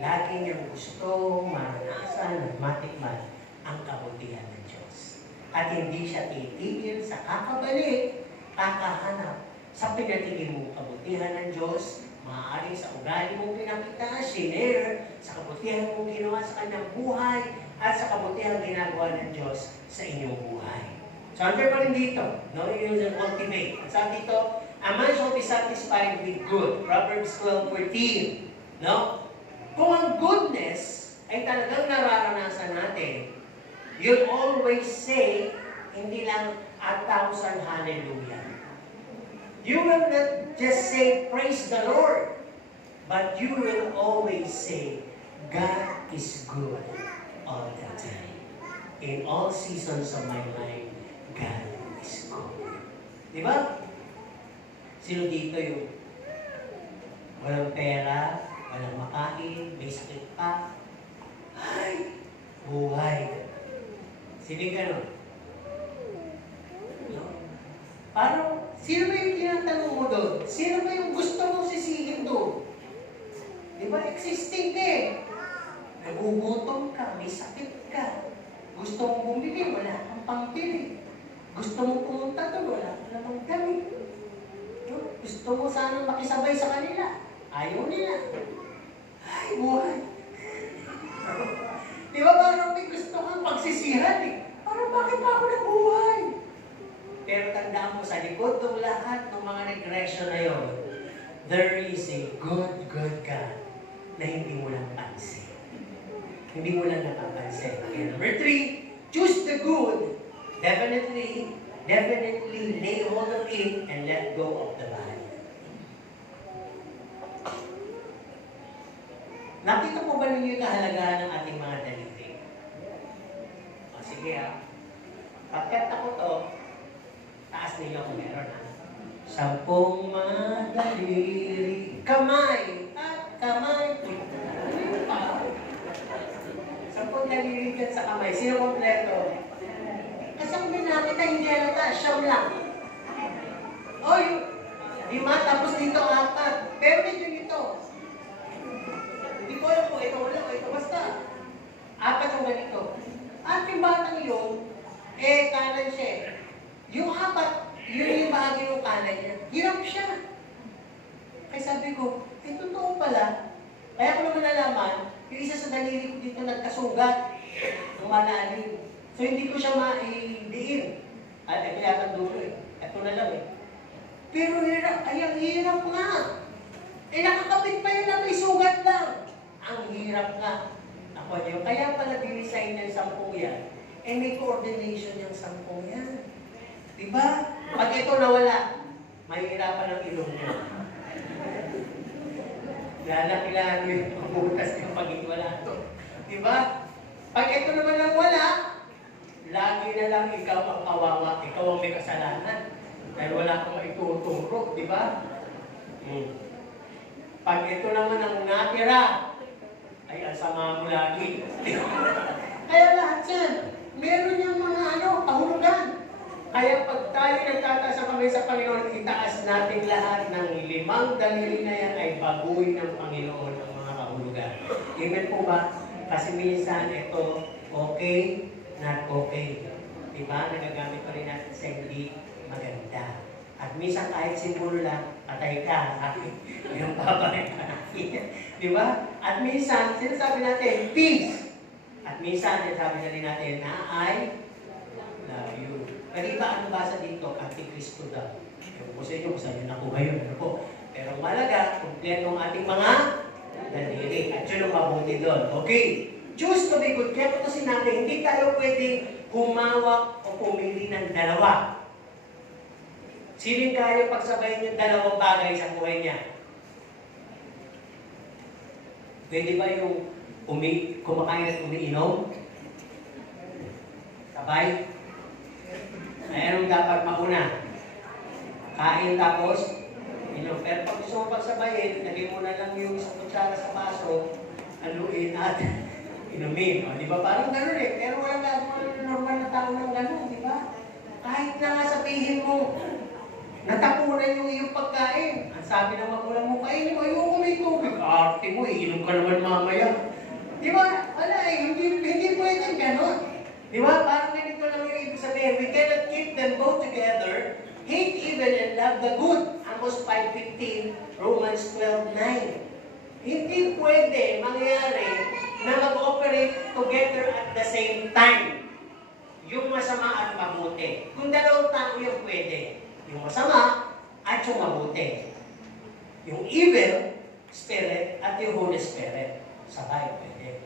Lagi niyang gusto maranasan at matikman ang kabutihan ng Diyos. At hindi siya titigil sa kakabalik, kakahanap sa pinatigil mong kabutihan ng Diyos, maaaring sa ugali mong pinakita, sinare, sa kabutihan mong ginawa sa kanyang buhay, at sa kabutihan ginagawa ng Diyos sa inyong buhay. So, under pa rin dito, no? Yun yung cultivate. Sabi dito, a man shall be satisfied with good. Proverbs 12:14. No? Kung ang goodness ay talagang nararanasan natin, you'll always say, hindi lang 1,000 hallelujah. You will not just say, praise the Lord, but you will always say, God is good all the time. In all seasons of my life, God is good. Di ba? Sino dito yung walang pera, walang makain, may sakit pa? Ay, buhay. Sino gano'n? No? Parang, sino ba yung tinatanong mo doon? Sino ba yung gusto mong sisihin doon? Di ba existing eh? Nagugutom ka, may sakit ka. Gusto mong bumili, wala kang pambili. Gusto mong pumunta doon, wala kang namang gamit. Gusto mo sanang makisabay sa kanila. Ayaw nila. Ay, buhay. Di ba parang may gusto kang pagsisihan eh? Parang bakit pa ako nabuhay? Pero tandaan mo, sa likod ng lahat ng mga regression na yun, there is a good God na hindi mo lang pansin. Hindi mo lang napapansin. Okay, number 3, choose the good. Definitely lay hold of it and let go of the bad. Nakita po ba ninyo yung kahalagahan ng ating mga daliri? O sige pagkat ako to, taas ninyo kung meron ha. 10 daliri, kamay at kamay. 10 daliri dyan sa kamay. Sino kompleto? Kasi kung binakita, hindi halata. Siyam lang. O, 5, tapos dito 4. Pero medyo dito. Hindi ko alam kung ito wala o ito. Basta, 4 yung ganito. At yung batang yun, kanan siya. Yung 4, yun yung bahagi ng kanan niya. Hirap siya. Kaya sabi ko, totoo pala. Kaya ko naman nalaman, yung isa sa daliri ko dito nagkasugat. Malalim. So hindi ko siya maidiin. At yata dulo Ito na lang Pero hirap, ang hirap nga. Nakakapit pa yun na may sugat lang. Ang hirap nga. Ako niyo. Kaya pala dinisign yung 10 yan. May coordination yung 10 yan. Diba? Pag ito nawala, mahihirapan ang ilong niyo. Lalaki-laki yung pagbutas yung pag-iwala ito. Diba? Pag ito naman ang wala, lagi na lang ikaw ang kawawa, ikaw ang may kasalanan. Dahil wala kang maituturo, di ba? Pag ito naman ang natira, ay asama mo lagi. Kaya lahat yan, meron yung mga kahulugan. Kaya pag tayo nagtataas ang kamay sa Panginoon, itaas natin lahat ng 5 daliri na yan ay baguhin ng Panginoon ang mga kahulugan. Amen po ba? Kasi minsan ito, okay, not okay. Diba? Nagagamit pa rin natin sa hindi maganda. At minsan kahit simbolo lang, patay ka, yung paparin ka natin. Diba? At minsan, sinasabi natin, peace. At minsan, sinasabi na rin natin na I love you. Pero iba, ano basa dito? Antikristo daw. Yung po sa inyo, kung saan yun nakuha yun. Ano po? Pero malaga, kumpleto ang ating mga daliri. At yun ang mabuti doon. Okay. Choose to be good. Kaya ito sinabi, hindi tayo pwedeng humawak o pumili ng dalawa. Sino kaya pagsabayin yung dalawang bagay sa buhay niya? Pwede ba yung kumakain at umiinom? Sabay? Ay, anong dapat mauna? Kain tapos inom. Pero pag gusto mo pagsabayin, lagay mo na lang yung isang kutsara sa baso, aluin at inumin. O, di ba? Parang gano'n Pero walang gagawa ng normal na tao ng gano'n, di ba? Kahit na nga sabihin mo, natapunan yung iyong pagkain. Ang sabi ng magulang mo, kainin mo, ayoko may tubig. Arte mo, iinom ka naman mamaya. Di ba? Wala hindi pwedeng gano'n. Di ba? Parang ganito lang yung ibig sabihin. We cannot keep them both together. Hate evil and love the good. Amos 5:15, Romans 12:9. Hindi pwede mangyari na mag-operate together at the same time. Yung masama at mabuti. Kung dalawang tao yung pwede. Yung masama at yung mabuti. Yung evil spirit at yung Holy Spirit. Sabay, pwede.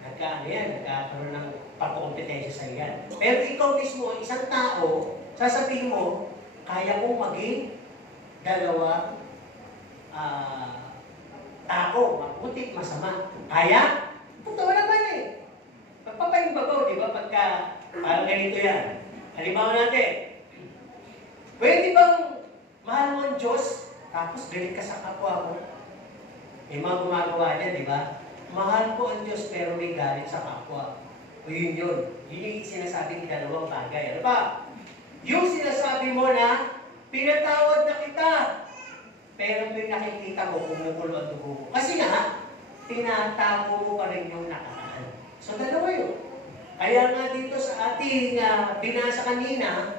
Nagkakaroon ng pagkompetensya sa iyan. Pero ikaw mismo, isang tao, sasabihin mo, kaya kong maging dalawa tao, mabuti, masama. Kaya? Totoo naman Pagpapaimbabaw, di ba? Pagka parang ganito yan. Halimbawa natin, pwede bang mahal mo ang Diyos, tapos galit ka sa kapwa mo? May mga gumagawa niya, di ba? Mahal ko ang Diyos, pero may galit sa kapwa. O yun. Yun yung sinasabing dalawang bagay. Ano ba? Yung sinasabi mo na, pinatawad na kita, pero may nakikita mo kumukulo ang dugo mo. Kasi nga, tinatago mo pa rin yung nakaraan. So, dalawa yun. Kaya nga dito sa ating binasa kanina,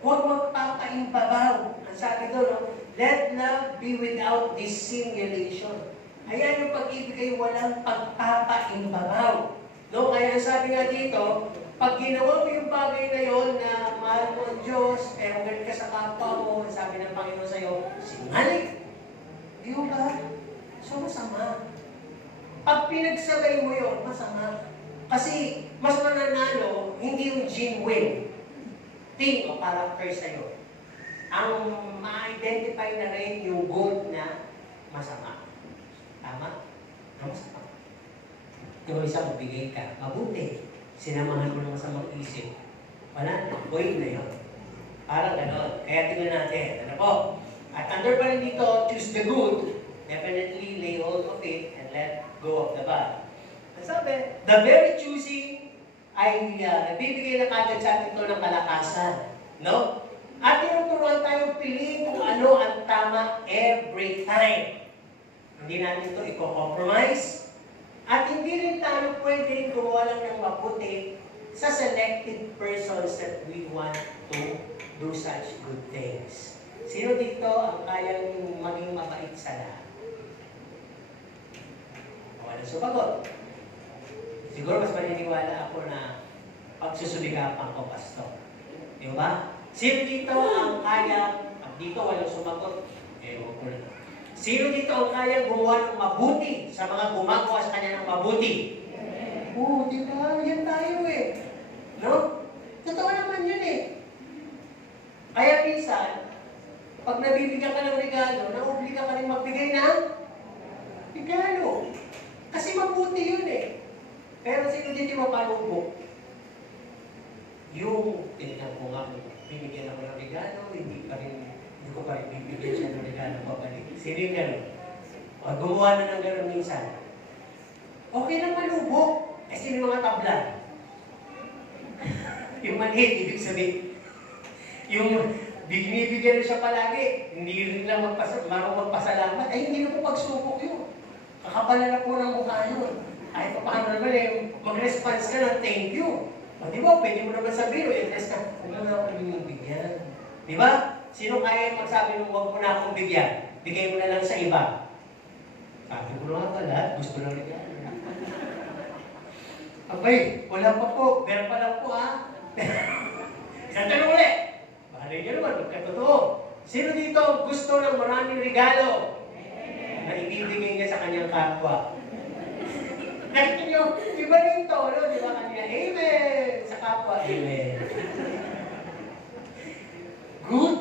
huwag magpapaimbabaw. Ang sabi doon, no? Let love be without dissimulation. Ayan yung pag-ibig ay walang pagpapaimbabaw. No? Kaya ang sabi nga dito, pag ginawa mo yung bagay na yun na mahal mo ang Diyos, pero galit ka sa kapwa mo, sabi ng Panginoon sa'yo, singaling. Di ba? So, masama. Pag pinagsabay mo yun, masama. Kasi, mas mananalo, hindi yung genuine thing o character sa'yo. Ang ma-identify na rin yung good na masama. Tama? Ang masama. Yung isa, magbigay ka. Mabuti. Sinamahan mo ng masamang isip. Wala na. Void na yun. Parang gano'n. Kaya tingnan natin. Ano po? At under pa rin dito, choose the good. Definitely lay hold of it and let go of the bad. Ang sabi, the very choosing ay nagbibigay na kagad sa atin ito ng kalakasan. No? At tinuturuan tayong piliin kung ano ang tama every time. Hindi natin ito i-compromise. At hindi rin tayo pwede gumawa lang ng mabuti sa selected persons that we want to do such good things. Sino dito ang kayang maging mabait sa lahat? Walang sumagot. Siguro mas maniniwala ako na pagsusubigapan ko, Pastor. Di ba? Sino dito ang kayang, dito walang sumagot, huwag ko na. Sino dito ang kayang gumawa ng mabuti sa mga gumagawa sa kanya ng mabuti? Oo, di ba? Yan tayo eh. No? Totoo naman yun eh. Kaya minsan, pag nabibigyan ka ng regalo, naobliga ka rin magbigay ng regalo. Kasi mabuti yun eh. Pero sino dito mapalubog? Yung, tinignan ko nga, binigyan ako ng regalo, hindi ko pa rin bibigyan siya ng regalo pabalik. Sino yung gano'n? Pag gumawa na ng gano'n minsan, okay lang malubog. Sino yung mga tabla? Yung manhid, ibig sabihin. Yung binibigyan na siya palagi, hindi rin lang marunong magpasalamat, hindi na po pagsubok yun. Kakapalan na po ng mukha yun. Ay, paano naman mag-response ka ng thank you. O, di ba, pwede mo naman sabihin, i-address ka, ano na ako bibigyan. Di ba? Sino kaya magsabi nung huwag mo na akong bigyan? Bigay mo na lang sa iba. Sabi ko nga pala, gusto lang rin yan. Abay, wala pa po. Meron pa lang po, ha? Isang tanong ulit. Bahalay niyo naman, magkatotoo. Sino dito gusto ng maraming regalo na ibibigay niya sa kanyang kapwa? Nakita niyo, iba rin ito, no? Di ba kanina? Amen! Sa kapwa, amen. Good.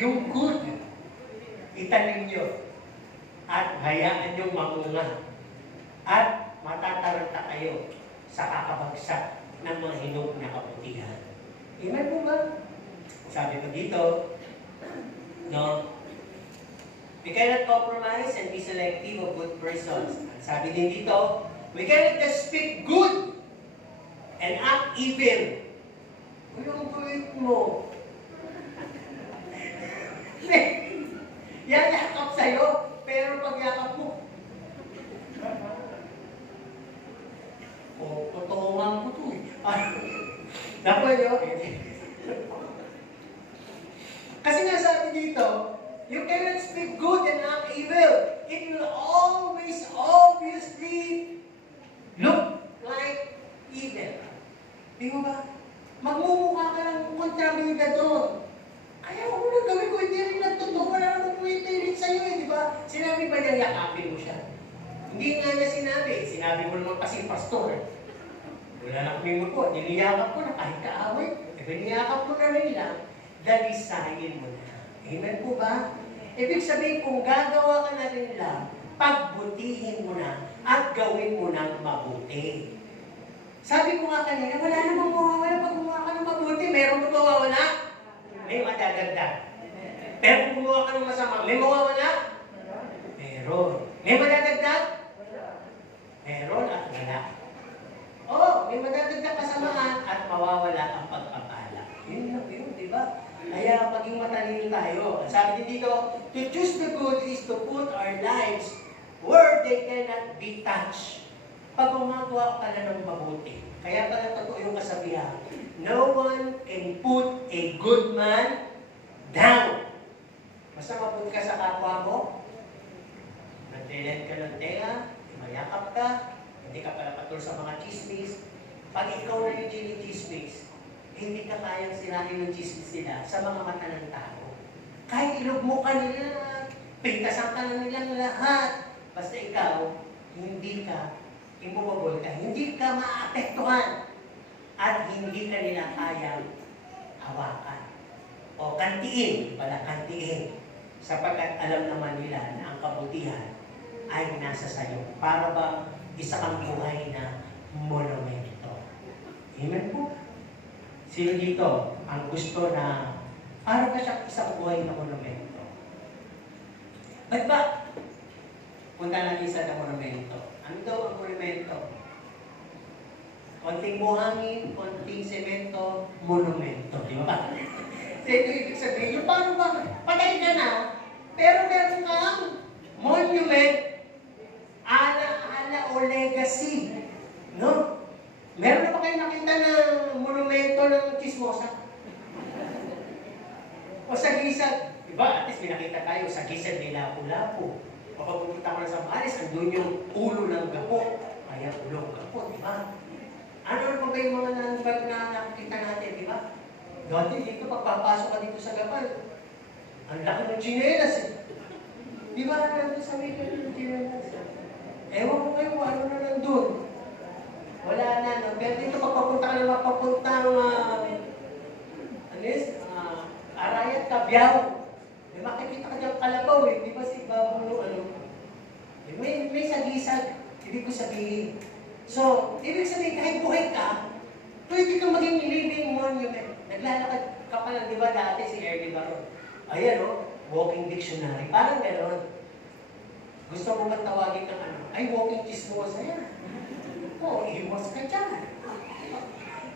Yung good, itanim niyo. At hayaan niyong mamunga. At matataranta kayo sa kakabagsak ng mga hinog na kabutihan. Amen po ba? Sabi ko dito, no? We cannot compromise and be selective of good persons. Sabi din dito, we cannot just speak good and act evil. Anong gawin mo? Yakap sa'yo, pero pag yakap mo, potongan ko to eh. Dapat yun. Kasi nga sabi dito, you cannot speak good and act evil. It will always, obviously, look like evil. Di mo ba? Magmumukha ka ng kontrabida doon. Kaya kung ano gawin ko, hindi rin nagtotoo. Wala naman pumipilit sa'yo eh, di ba? Sinabi ba niya, yakapin mo siya? Hindi nga niya sinabi. Sinabi mo naman kasi, Pastor. Wala na kami mo, niliyakap ko na kahit kaaway. Niliyakap mo na rin lang, dalisayin mo na. Amen po ba? Ibig sabihin, kung gagawa ka na rin lang, pagbutihin mo na at gawin mo ng mabuti. Sabi ko nga kanina, wala namang mawawala pag gumawa ka ng mabuti. Meron ba mawawala? May madadagdag. Pero kung gumawa ka ng masama, may mawawala? Meron. May madadagdag? Meron at wala. Oo, may madadagdag kasamaan at mawawala ang pagpapala. Yun lang yun, di ba? Kaya maging matalino tayo. Sabi din dito, to choose the good is to put our lives where they cannot be touched. Pag gumagawa ka na ng mabuti. Kaya pala totoo yung kasabihan, no one can put a good man down. Basta mabuti ka sa kapwa mo, nagdinet ka ng tenga, mayakap ka, hindi ka pala patul sa mga chismis. Pag ikaw na yung chismis, hindi ka kayang sirain ng chismis nila sa mga mata ng tao. Kahit ilugmo ka nila, pintasan ka na nilang lahat. Basta ikaw, hindi ka immovable ka, hindi ka maapektuhan at hindi ka nila kayang hawakan o kantiin, pala kantiin, sapagkat alam naman nila na ang kabutihan ay nasa sayo. Para ba isa kang buhay na monumento? Amen po. Sino dito ang gusto na para ba siya isang buhay na monumento? Ba't ba? Punta natin sa monumento. Ano daw ang monumento? Konting buhangin, konting semento, monumento. Di ba? So ito ibig sabihin, yung paano ba? Patay ka na, pero meron kang monument, ala o legacy. No? Meron na ba kayo nakita ng monumento ng chismosa? O sa gisag? Diba? At least may nakita tayo sa gisag ni Lapu-Lapu. Kapag pupunta ko na sa Maris, andun yung ulo ng gapo. Kaya ulong gapo, di ba? Ano pa ba yung mga landmark na nakikita natin, di ba? Dati dito, pagpapasok ka dito sa Gapan, ang laki ng chinelas eh. Di ba nandun sa may ng chinelas? Ewan ko kayo kung ano na nandun. Wala na, no? Pero dito, pagpapunta ka na mapapuntang, Arayat, Cabiao. May makikita ka diyang kalabaw eh. Di ba si Babu, may sagisag. Ibig ko sabihin. So, ibig sabihin, kahit buhay ka, pwede kang maging living monument. Naglalakad ka pa lang, di ba dati si Ernie Baron? Ayan o, walking dictionary. Parang gano'n. Gusto mo ba tawagin kang ano? Ay, walking chismosa yan. Oo, iwas ka dyan.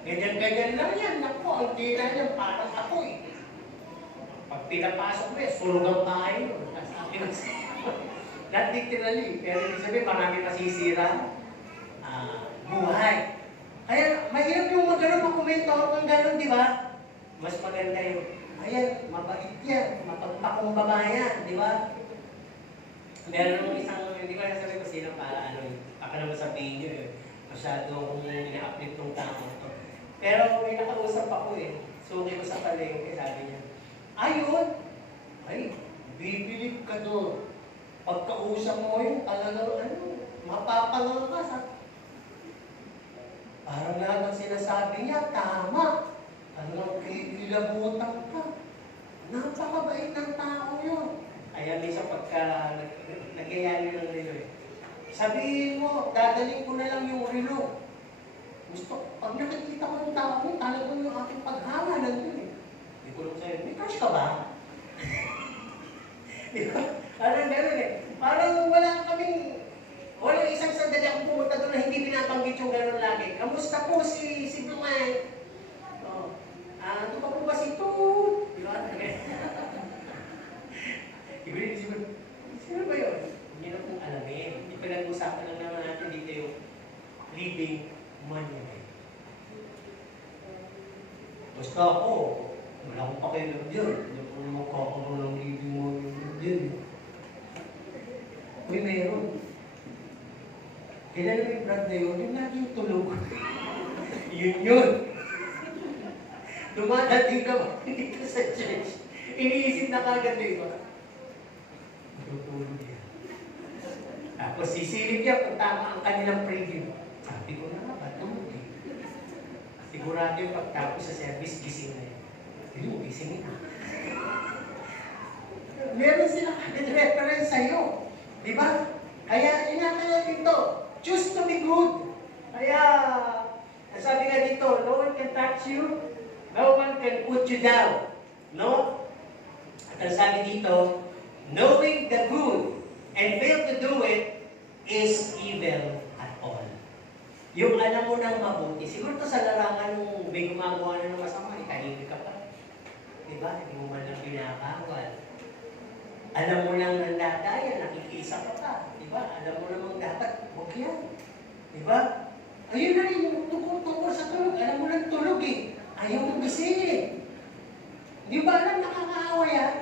Ganyan-ganyan lang yan. Naku, ang tila niyan, parang ako eh. Pag pinapasok mo eh, surugang tayo. Not literally, pero ibig sabihin, marami masisira buhay. Kaya, mahirap yung mag-komento kung gano'n, di ba? Mas maganda yung, ayan, mabait yan, mapagpakumbaba yan, di ba? Meron nung isang, hindi ko na sabi ko sino para baka naman sabihin nyo eh, masyado kung ina-update tong tao to. Pero may nakausap ako eh, suki ko sa palengke, sabi niya, ayun, ay, bibilib ka doon. Pagkausap mo yun, talagang mapapangal ka sa... Parang lahat ng sinasabi niya, tama. Talagang kikilabutan ka. Napakabait ng tao yun. Kaya minsan pagka nagyayari ng relo eh. Sabihin mo, dadaling ko na lang yung relo. Gusto, pag nakikita ko yung tao mo, talagang yung aking paghanga nandun eh. Hindi ko lang sa'yo, may crush ka ba? Di ba? Parang gano'n eh. Parang walang isang sandali akong pumunta doon na hindi binabanggit yung gano'n lagi. Kamusta po si Bluman? Ano pa po ba si Toot? Di ba? Sino ba yun? Hindi na pong alamin. Ipinag-usapan lang naman natin dito yung living monument. Basta ako, wala akong pakialam dyan. Hindi ko naman kakaroon ng living monument dyan. Uy, mayroon. Kailan mo yung Brad na yun? Yung laging tulog. yun. Dumadating ka ba? Hindi ka sa church. Iniisip na kagad din ba? Tutulog yan. Tapos sisilip niya kung tama ang kanilang preview. Sabi ko na ba, tulog eh. Sigurado yung pagtapos sa service, gising na yan. Hindi mo gisingin na. Meron sila kagad reference sa'yo. Di ba? Kaya ingatan natin ito. Choose to be good. Kaya, sabi nga dito, no one can touch you, no one can put you down. No? At ang sabi dito, knowing the good and fail to do it is evil at all. Yung alam mo ng mabuti, siguro to sa larangan nung may gumagawa na ng masama, itahimik ka pa. Diba? Hindi mo man lang pinakawal. Alam mo lang ng dadayan, nakikisa ka pa. Diba? Alam mo namang dapat, huwag yan. Diba? Ayun na rin yung tungkol sa tulog. Alam mo lang tulog eh. Ayaw mo gisingin. Di ba alam nakakaawa yan?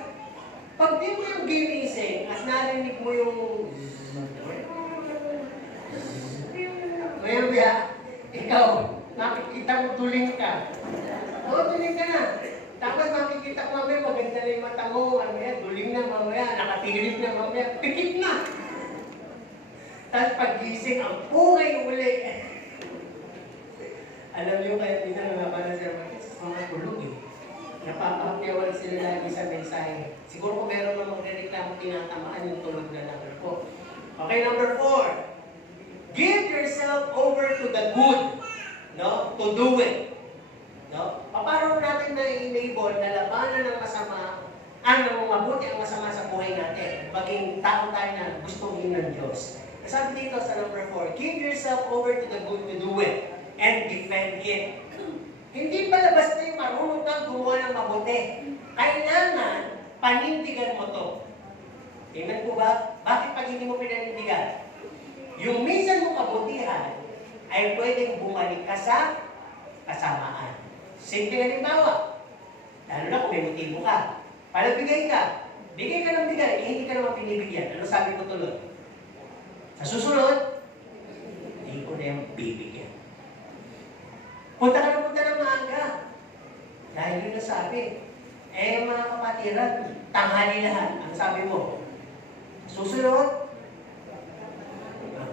Pag di mo yung ginising at narinig mo yung maya, ikaw, nakikita mo tuling ka. Oo, tuling ka na. Tapos makikita ko mamaya, maganda na yung mata mo, mamaya, duling na mamaya, nakatilip na mamaya, pikit na. Tapos pag-gising, ang pungay uli. Alam niyo kaya minsan mga para sa mga tulog eh. Napapakyawan sila lagi sa mensahe. Siguro kung meron namang reklamo, tinatamaan yung tulog na lang po. Okay, number 4. Give yourself over to the good. No? To do it. No? Paano natin na-enable na labanan ng masama ang mabuti ang masama sa buhay natin? Maging tao tayo na gustong ng Diyos. Sabi dito sa number 4, give yourself over to the good to do it and defend it. Hindi pala basta yung marunong kang gumawa ng mabuti. Kailangan panindigan mo to. Tingnan po ba? Bakit pag hindi mo pinanindigan? Yung minsan mo kabutihan ay pwedeng bumalik ka sa kasamaan. Simple na halimbawa. Lalo na kung may motibo ka. Palagbigay ka. Bigay ka ng bigay, eh, hindi ka naman pinibigyan. Ano sabi ko tuloy? Sa susunod, hindi ko na yung bibigyan. Punta ka ng maaga. Dahil yun nasabi. Eh, mga kapatiran, tanghali lahat. Ano sabi mo? Susunod,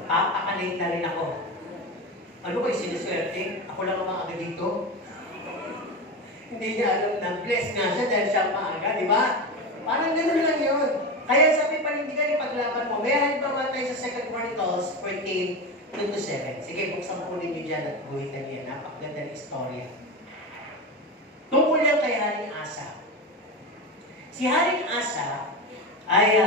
papakalate na rin ako. Ano ba yung siniswerte? Ako lang ang maaga dito. Hindi niya alam na blessed nga siya dahil siya maaga, di ba? Parang gano'n lang yun. Kaya sabi panindigan yung paglaban mo. May halimbawa tayo sa 2 Chronicles 14:2-7. Sige, buksan po ninyo dyan at guhitan niya. Napakaganda ng istorya. Tungkol yan kay Haring Asa. Si Haring Asa ay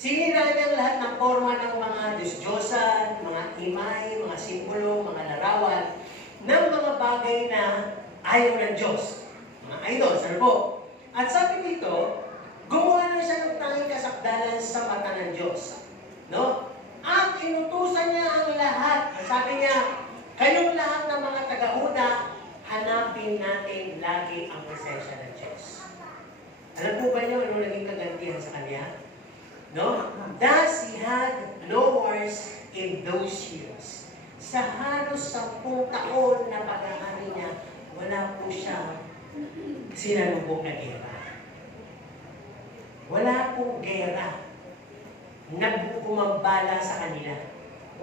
sinira niya lahat ng forma ng mga Diyos-Diyosan, mga imay, mga simbolo, mga larawan, ng mga bagay na ayaw ng Diyos. Mga idols, ano po? At sabi dito, gumawa na siya ng tanging kasakdalan sa mata ng Diyos. No? At inutusan niya ang lahat. Sabi niya, kayong lahat ng mga taga-una, hanapin natin lagi ang presensya ng Diyos. Alam po ba niyo ano naging kagantihan sa kanya? No? Thus, he had no wars in those years. Sa halos 10 taon na pag-aari niya, wala po siyang sinalubog na gera. Wala pong gera na bumambala sa kanila.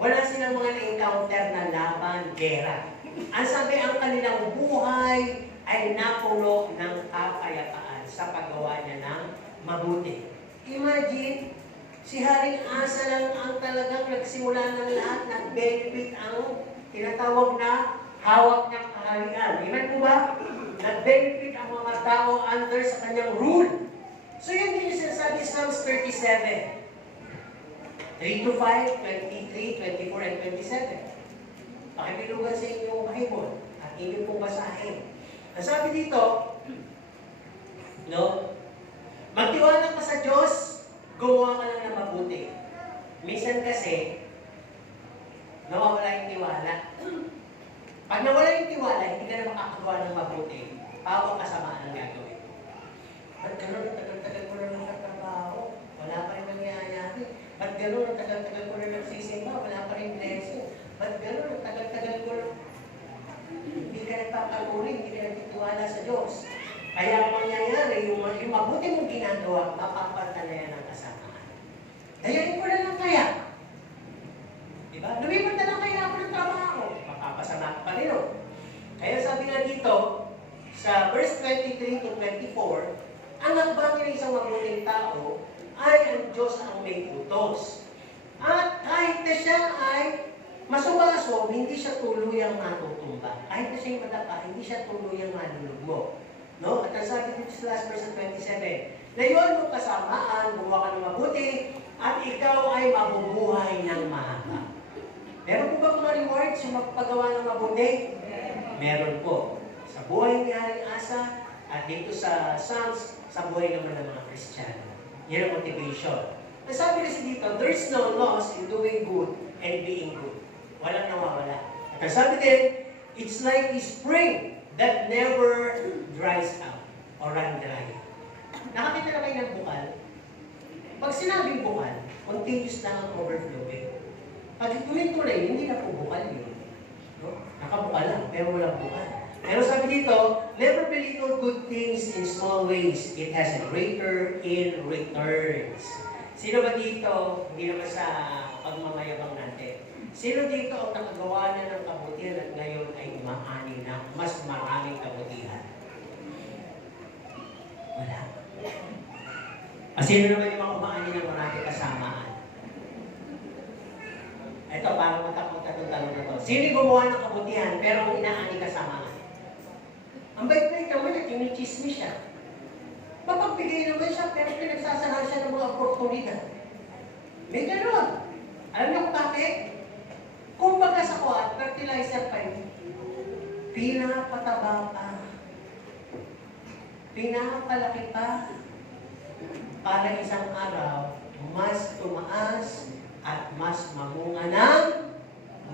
Wala silang mga na-encounter na laban, gera. Ang sabi, ang kanilang buhay ay napuno ng kapayapaan sa paggawa niya ng mabuti. Imagine, si Haring Asa lang ang talagang nagsimula ng lahat, nag-benefit ang tinatawag na hawak niyang kaharian. Iman po ba? Nag-benefit ang mga tao under sa kanyang rule. So yun din yung sinasabi sa Psalms 37. 3-5, 23, 24, and 27. Pakibilugan sa inyong Bible at inyong pong basahin. Ang sabi dito, no, magtiwala ka sa Diyos, gumawa ka lang ng mabuti. Minsan kasi, nawawala yung tiwala. Pag nawala yung tiwala, hindi ka na makakagawa ng mabuti. Pawang kasamaan ang gagawin. Ba't gano'n, tagal-tagal ko na nakatrabaho, wala pa rin nangyayari. Ba't gano'n, tagal-tagal ko na nagsisimba, wala pa rin blessing. Ba't gano'n, tagal-tagal ko na hindi ka nagpapaluri, hindi ka nagtitiwala sa Diyos. Kaya ang mangyayari, yung mabuti mong ginagawa, mapapantalayan ang kasamaan. Dayain ko na lang kaya. Diba? Lumipat na lang kaya ako ng trabaho. Mapapasama pa rin. Kaya sabi nga dito, sa verse 23-24, ang nagbangin ng isang mabuting tao ay ang Diyos ang may utos. At kahit na siya ay masubaso, hindi siya tuluyang matutumba. Kahit na siya yung madapa, hindi siya tuluyang malulugmo. No? At ang sabi dito sa last verse 27, na yun mong kasamaan, gumawa ka ng mabuti, at ikaw ay mabubuhay ng mahaba. Meron po ba mga rewards yung magpagawa ng mabuti? Meron po. Sa buhay ni Haring Asa, At dito sa Psalms, sa buhay naman ng mga Kristiyano. Yan ang motivation. Ang sabi kasi dito, there's no loss in doing good and being good. Walang nawawala. At ang sabi din, it's like a spring that never dries out or run dry. Nakakita na kayo ng bukal? Pag sinabing bukal, continuous lang ang overflowing. Pag tuloy-tuloy, hindi na po bukal yun. No? Nakabukal lang, pero walang bukal. Pero sabi dito, never belittle good things in small ways. It has a greater in returns. Sino ba dito, hindi naman sa pagmamayabang natin, sino dito ang nakagawa na ng kabutihan at ngayon ay umaani na mas maraming kabutihan? Wala. Sino naman yung mga umaani ng maraming kasamaan? Ito, parang matakot na itong tanong na ito. Sino yung gumawa ng kabutihan pero ang inaani kasamaan? Ang bait-bait naman at yung chismis siya. Mapagbigay naman siya pero pinagsasarahan siya ng mga oportunidad. May gano'n. Alam niyo kung bakit? Kung baga sa kuwan, fertilizer pa yun. Pinapataba pa. Pinapalaki pa. Para isang araw, mas tumaas at mas mamunga ng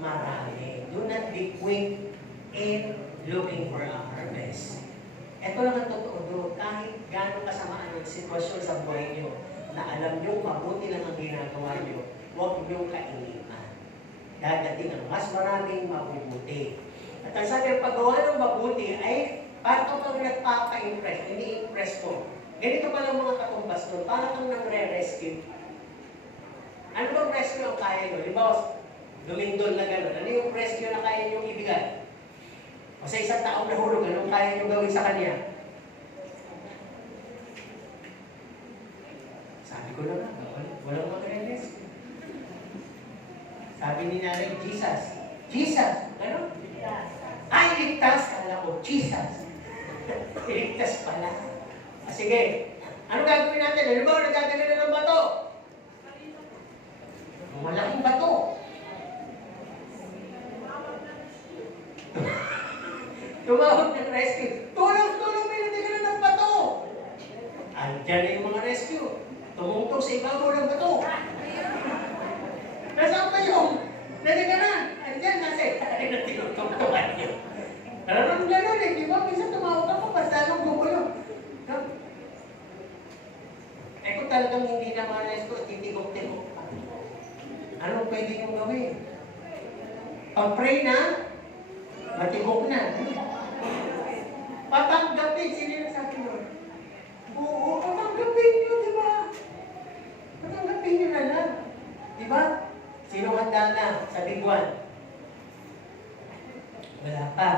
marami. Do not be quick in looking for a harvest. Ito lang ang totoo doon. Kahit gano'ng kasamaan ang sitwasyon sa buhay niyo, na alam niyo mabuti lang ang ginagawa niyo, huwag niyo kainitan. Dadating ang mas maraming mabubuti. At ang sabi ang paggawa ng mabuti ay parang kang nagpapa-impress, ini-impress mo. Ganito pa lang mga katumbas doon, parang kang nang-re-rescue. Ano bang rescue ang kaya nyo? Halimbawa, lumindol na gano'n. Ano yung rescue na kaya nyo ibigay? O sa isang taong nahulog, anong kaya nyo gawin sa kanya? Sabi ko na nga, walang mag-rescue. Sabi ni Nanay, Jesus. Jesus! Ano? Ay, ligtas! Kala ko, Jesus. Ligtas pala. Sige. Ano gagawin natin? Ano ba? Nagdadala na ng bato? Malaking bato. Tumawag ng rescue. Tulong! Tulong! May nagdadala ng bato! Andiyan na yung mga rescue. Tumungtong sa ibabaw ng bato. Nasaan ba yung nadaganan? Andiyan, nasa ilalim na tinutungtungan niyo. Parang gano'n eh, di ba? Minsan tumawag ako, basta nang gugulo. No? Eh kung talagang hindi naman rescue, titigok-tigok pa. Anong pwede niyong gawin? Pag-pray na, matigok na. Patanggapin, sino yung sabi mo? Oo, patanggapin niyo, di ba? Patanggapin niyo na lang. Di ba? Sino handa na sa biguan? Wala pa.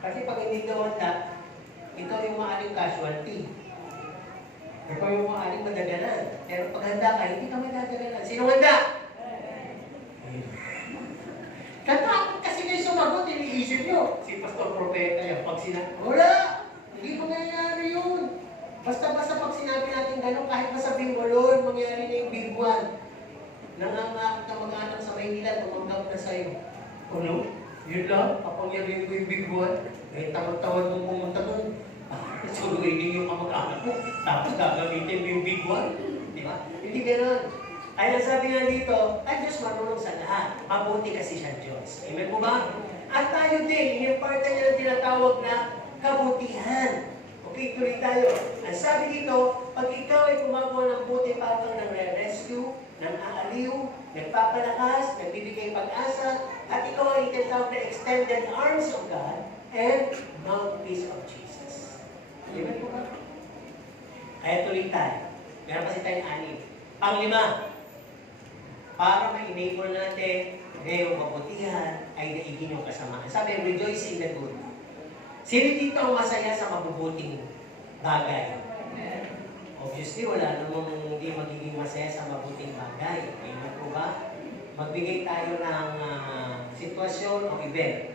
Kasi pag hindi daw handa, ito yung maaring casualty. Ito yung maaring madagalan. Pero pag handa ka, hindi ka madagalan. Sino handa? Katakot kasi kayo sumagot, iniisip nyo. Si Pastor Propeta yan, pag sinabi, wala! Hindi mangyayari yun. Basta-basta pag sinabi natin gano'n, kahit masabihin mo, Lord, mangyari na yung big one. Nangangakot na mag-anak sa Maynila, tumanggap na sa'yo. Ano? Yun lang, kapangyarihan ko yung big one. Eh, tawad-tawad mong pumunta doon. Suluhin niyo yung kamag-anak mo, tapos gagamitin mo yung big one. Di ba? Hindi gano'n. Ay, sabi nga dito, ay Diyos marunong sa lahat. Mabuti kasi siya Diyos. Amen po ba? At tayo din, yung part niya na tinatawag na kabutihan. Okay, tuloy tayo. Ang sabi dito, pag ikaw ay gumagawa ng buti, parang nang-rescue, nang-aaliw, nagpapalakas, nagbibigay pag-asa, at ikaw ay tinatawag na extended arms of God and mouthpiece of Jesus. Amen po ba? Kaya tuloy tayo. Meron kasi tayong anim. Panglima, para ma-enable natin na yung kabutihan ay naigin yung kasamaan. Sabi, rejoice in the good. Sino dito ang masaya sa mabubuting bagay? Obviously, wala namang hindi magiging masaya sa mabuting bagay. Amen po ba? Magbigay tayo ng sitwasyon o event.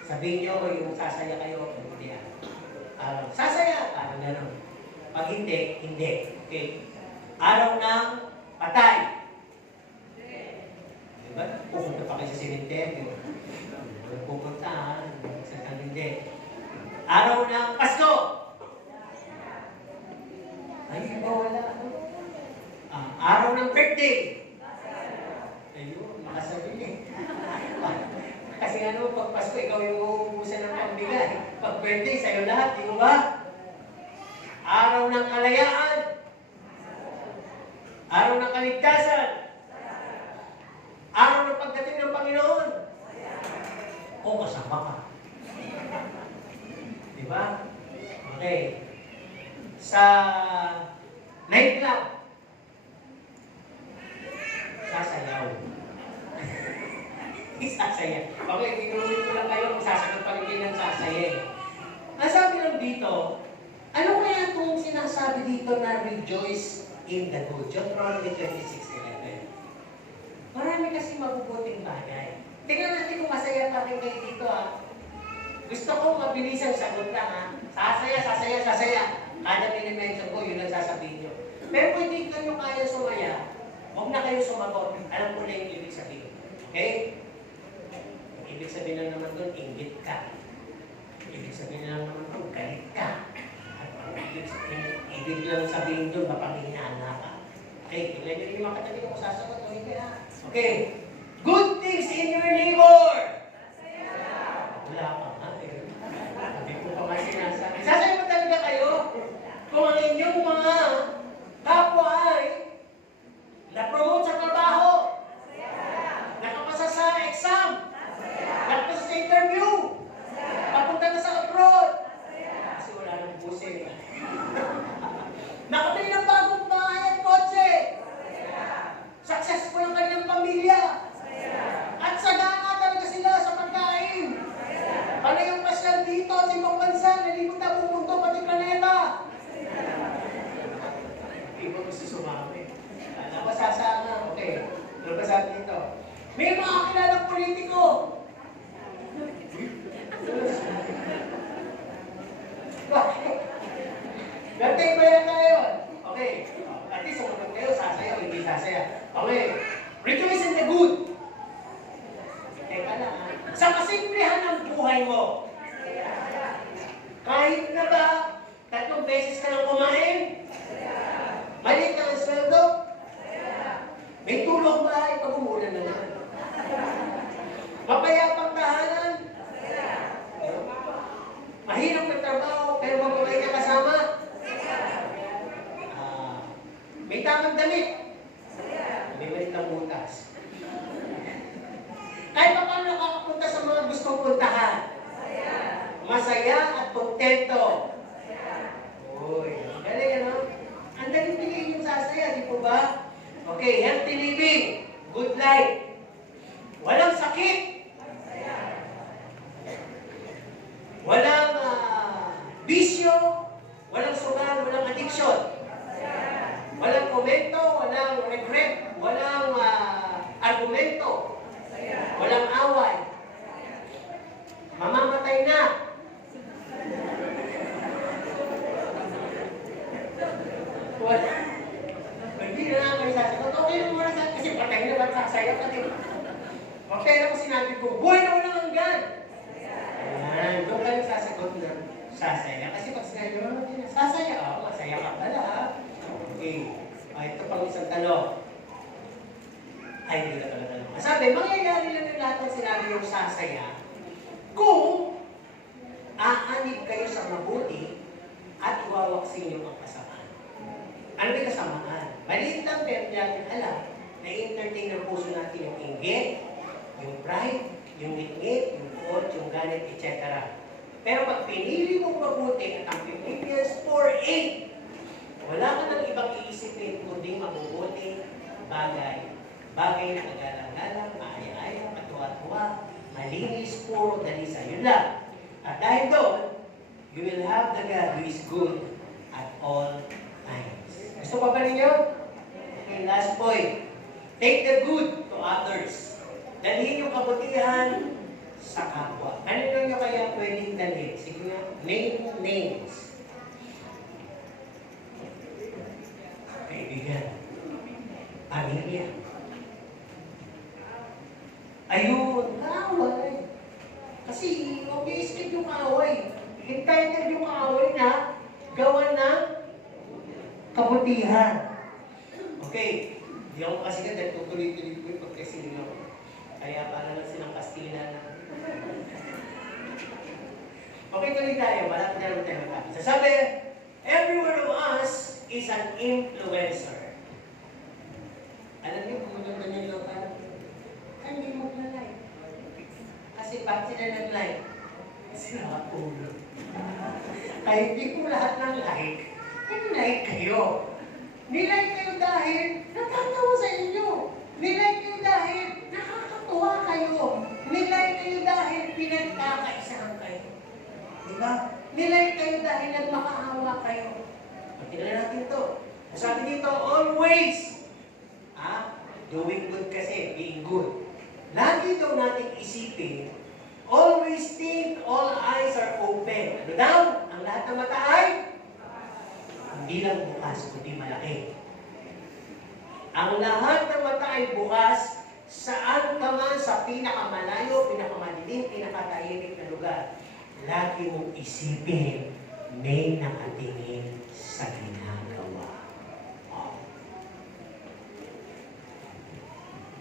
Sabihin nyo yung sasaya kayo, hindi sasaya, parang gano'n. Pag hindi, hindi. Okay. Araw ng patay. Diba? Pupunta pa kayo sa cemetery. Pupunta, sa hindi. Araw ng Pasko. Wala. Araw ng birthday. Ayun, makasabili. Kasi ano, pag Pasko, ikaw yung uubusan ng pambigay. Pag birthday, sa'yo lahat, di mo ba? Araw ng kalayaan. Araw ng kaligtasan. Araw ng pagdating ng Panginoon. O kasama ka. Diba? Okay. Sa nightclub, sasayaw. Sasaya. Okay, tinuloy ko lang kayo kung sasagot pa rin ng sasaya. Ang sabi lang dito, ano kaya itong sinasabi dito na rejoice in the good? Deuteronomy 26:11. Marami kasi mabubuting bagay. Tingnan natin kung masaya pa rin kayo dito Gusto ko mabilisang sagot lang Sasaya, sasaya, sasaya. Kada minimension ko, yun ang sasabihin nyo. Pero kung hindi kayo kaya sumaya, huwag na kayo sumagot. Alam ko na yung ibig sabihin. Okay? Ibig sabihin lang naman doon, inggit ka. Ibig sabihin lang naman doon, galit ka. At ibig lang sabihin doon, mapanghinana ka. Okay, tingnan nyo rin yung makatabi ko kung sasagot o hindi Okay. Good things in your neighbor! Wala ka nga Hindi ko pa nga sinasabi. Sasaya mo talaga kayo kung ang inyong mga kapwa ay na-promote sa trabaho, nakapasa sa exam, nakapasa sa interview, papunta na sa abroad. Kasi wala nang busin. Nakabili ng bagong bahay at kotse. Successful ang kanilang pamilya. At sagana talaga sila sa pagkain. Panay ang pasyal dito sa ibang bansa, nalibot na buong mundo, pati planeta. Hindi ko gusto sumami. Alam ko sasama. Okay. Ano ba sabi dito? May mga kilalang politiko. Bakit? Gantay ba yan tayo? Okay. At least sumunod kayo, sasaya o hindi sasaya. Okay. Rejoice in the good. Teka lang Sa kasimplihan ng buhay mo. Kahit na ba 3 beses ka lang kumain? Maliit lang ang sweldo? May tulong ba? Pag-umulan na naman. Mapayapang tahanan? Mahirap na trabaho, pero mababay na kasama? May tamang damit? May malit ang butas. Kahit pa paano nakakapunta sa mga gustong puntahan? Masaya at kontento. Uy, galing Ang daling piliin yung sasaya, di po ba? Okay, healthy living, good life. Walang sakit. Walang bisyo, walang sugal, walang addiction. Walang komento, walang regret, walang argumento, walang away. Mamamatay na. Hindi na nga kayo sasagot. Okay lang muna kasi patay na ba't sasaya pati. Okay lang kung sinabi ko, buhay na walang hanggan. Ayan, doon kayo sasagot na sasaya. Kasi pag sinabi mo, sasaya, masaya ka pala Okay. Ito pang isang tanong. Ay, hindi ka pala tanong. Sabi, mangyayari lang yung lahat ng sinabi yung sasaya kung aanib kayo sa mabuti at iwawaksin yung ang kasamaan. Ano yung kasamaan? Maliit lang pero hindi natin alam na i-entertain ng puso natin yung inggit, yung pride, yung ngit-ngit, yung fault, yung galit, etc. Pero pag pinili mong mabuti at ang Philippians 4:8, wala ka ng ibang iisipin kundi mabubuti bagay. Bagay na kagalang-galang, maaya-aya, matuwa-tuwa, malinis, puro, dalisa. Yun lang. At dahil doon, you will have the God who is good at all times. Gusto pa ba ninyo? Okay, last point. Take the good to others. Dalhin yung kabutihan sa kapwa. Ano nyo kaya pwedeng dalhin? Sige nga, name names. Kaibigan. Pamilya. Ayun, kaaway. Kasi, okay, yung kaaway. Entitled yung kaaway na gawa ng kabutihan. kabutihan. Okay, hindi ako kasi ka dahil tutuloy-tuloy ko yung pagkasiling ako. Kaya para lang silang Kastila na. Okay, tuloy tayo. Malapit na naman tayo matapos. Sabi, every one of us is an influencer. Alam niyo, kung maganda niyo yung parang, hindi mo na-like. Kasi bakit sila nag-like? Sila ulo. Kaya hindi ko lahat ng like, nilike kayo. Nilike kayo dahil natatawa sa inyo. Nilike kayo dahil nakakatuwa kayo. Nilike kayo dahil pinagkakaisahan kayo. Diba? Nilike kayo dahil nagmakaawa kayo. Tingnan natin ito. Sabi dito, always. Doing good kasi, being good. Lagi daw natin isipin, always think all eyes are open. Ano daw? Ang lahat ng mata ay hindi lang bukas, kundi malaki. Ang lahat ng mata ay bukas, saan ka man sa pinakamalayo, pinakamadilim, pinakatahimik na lugar. Lagi mong isipin, may nakatingin sa ginagawa.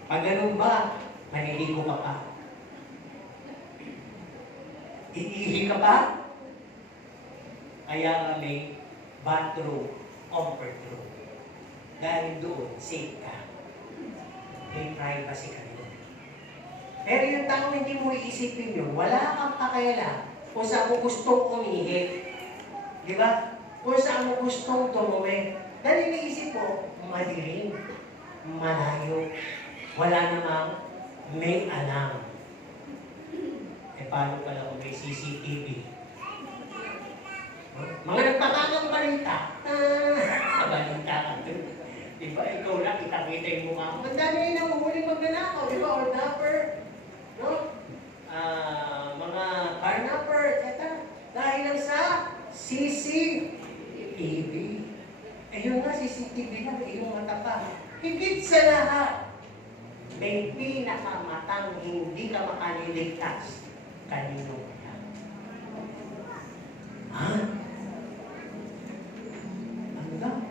Pag ganun ba, maniligo ka pa? Iihi ka pa? Kaya nga may bathroom, comfort room. Dahil doon, safe ka. May privacy ka doon. Pero yung tao hindi mo iisipin yun, wala kang pakialam kung saan mo gustong umihi. Di ba? Kung saan mo gustong tumuwi. Dahil iniisip mo, madilim, malayo, wala namang may alam. Paano pala kung may CCTV? Mga nagpapakang balita. Balita ka doon. Diba, ikaw lang, kita-kita yung mukha mo. Ang dami na nahuhuling magnanakaw, diba? Or dapper, no? Mga carnapper, etc. Dahil lang sa CCTV. Ayun nga, CCTV na, may iyong mata pa. Higit sa lahat, may pinakamatang hindi ka makaliligtas. Kanino yan? Ano ba?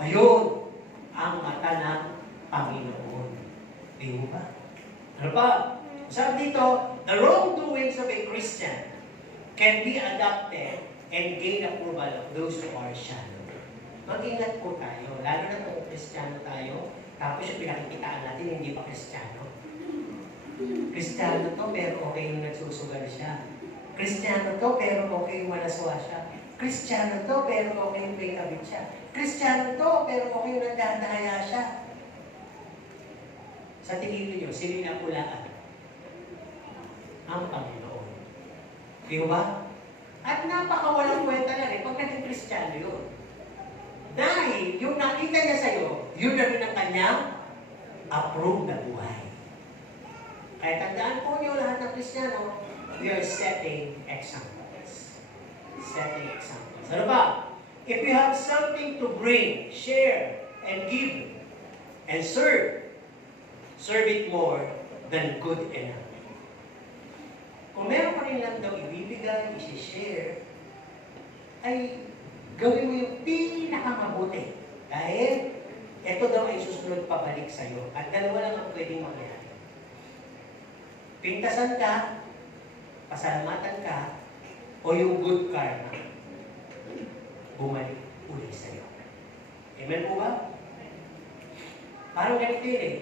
Ayun, ang mata ng Panginoon. Di mo ba? Ano pa? Sabi dito, the wrongdoings of a Christian can be adopted and gain approval of those who are shallow. Mag-ingat po tayo, lalo na kung Kristiyano tayo, tapos yung pinakikitaan natin, hindi pa Kristiyano. Kristiyano to, pero okay yung nagsusugal siya. Kristiyano to, pero okay yung malaswa siya. Kristiyano to, pero okay yung may kabit siya. Kristiyano to, pero okay yung nagdadaya siya. Sa tingin niyo, sino yung napulaan? Ang Panginoon. Di ba? At napakawalang kwenta na rin pag naging Kristiyano yun. Dahil yung nakita niya sa'yo, yun na rin ang kanyang approved na buhay. Kaya tandaan po niyo lahat ng Kristiyano, we are setting examples. Setting examples. Ano ba? If you have something to bring, share, and give, and serve it more than good enough. Kung meron pa rin lang daw ibibigay, isi-share, ay gawin mo yung pinakamabuti. Dahil ito daw ay susunod pabalik sa'yo. At dalawa lang ang pwedeng mangyari. Pintasan ka, pasalamatan ka, o yung good karma, bumalik uli sa'yo. Amen po ba? Parang ganito yun eh.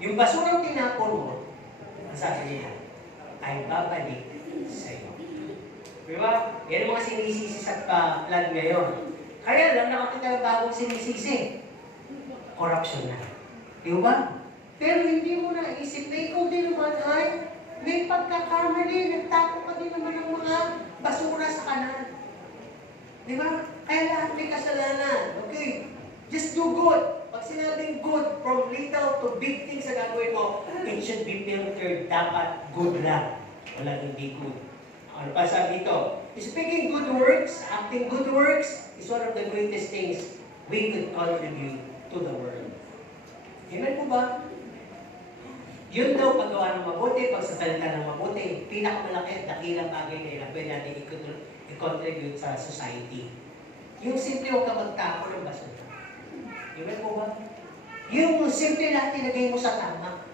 Yung basurang tinapon mo, ang sabi niya, ay babalik sa'yo. Diba? Yan ang mga sinisisi sa plan ngayon. Kaya lang nakakita ng bagong sinisisi. Corruption na. Diba? Pero hindi mo naisip na ikaw din naman ay may pagkakamali, nagtapo ka din naman ng mga basura sa kanan. Diba? Kaya lahat may kasalanan. Okay? Just do good. Pag sinabing good, from little to big things na gagawin mo, it should be filtered. Dapat good lang. Walang hindi good. Ano pa sabi dito? Speaking good works, acting good works, is one of the greatest things we could contribute to the world. Amen po ba? Yun daw paggawa ng mabuti, pagsasalita ng mabuti, pinakamalaki at dakilang bagay na pwede natin i-contribute sa society. Yung simple huwag ka magtapo ng basura. Yung simple lang tinagay mo sa tama.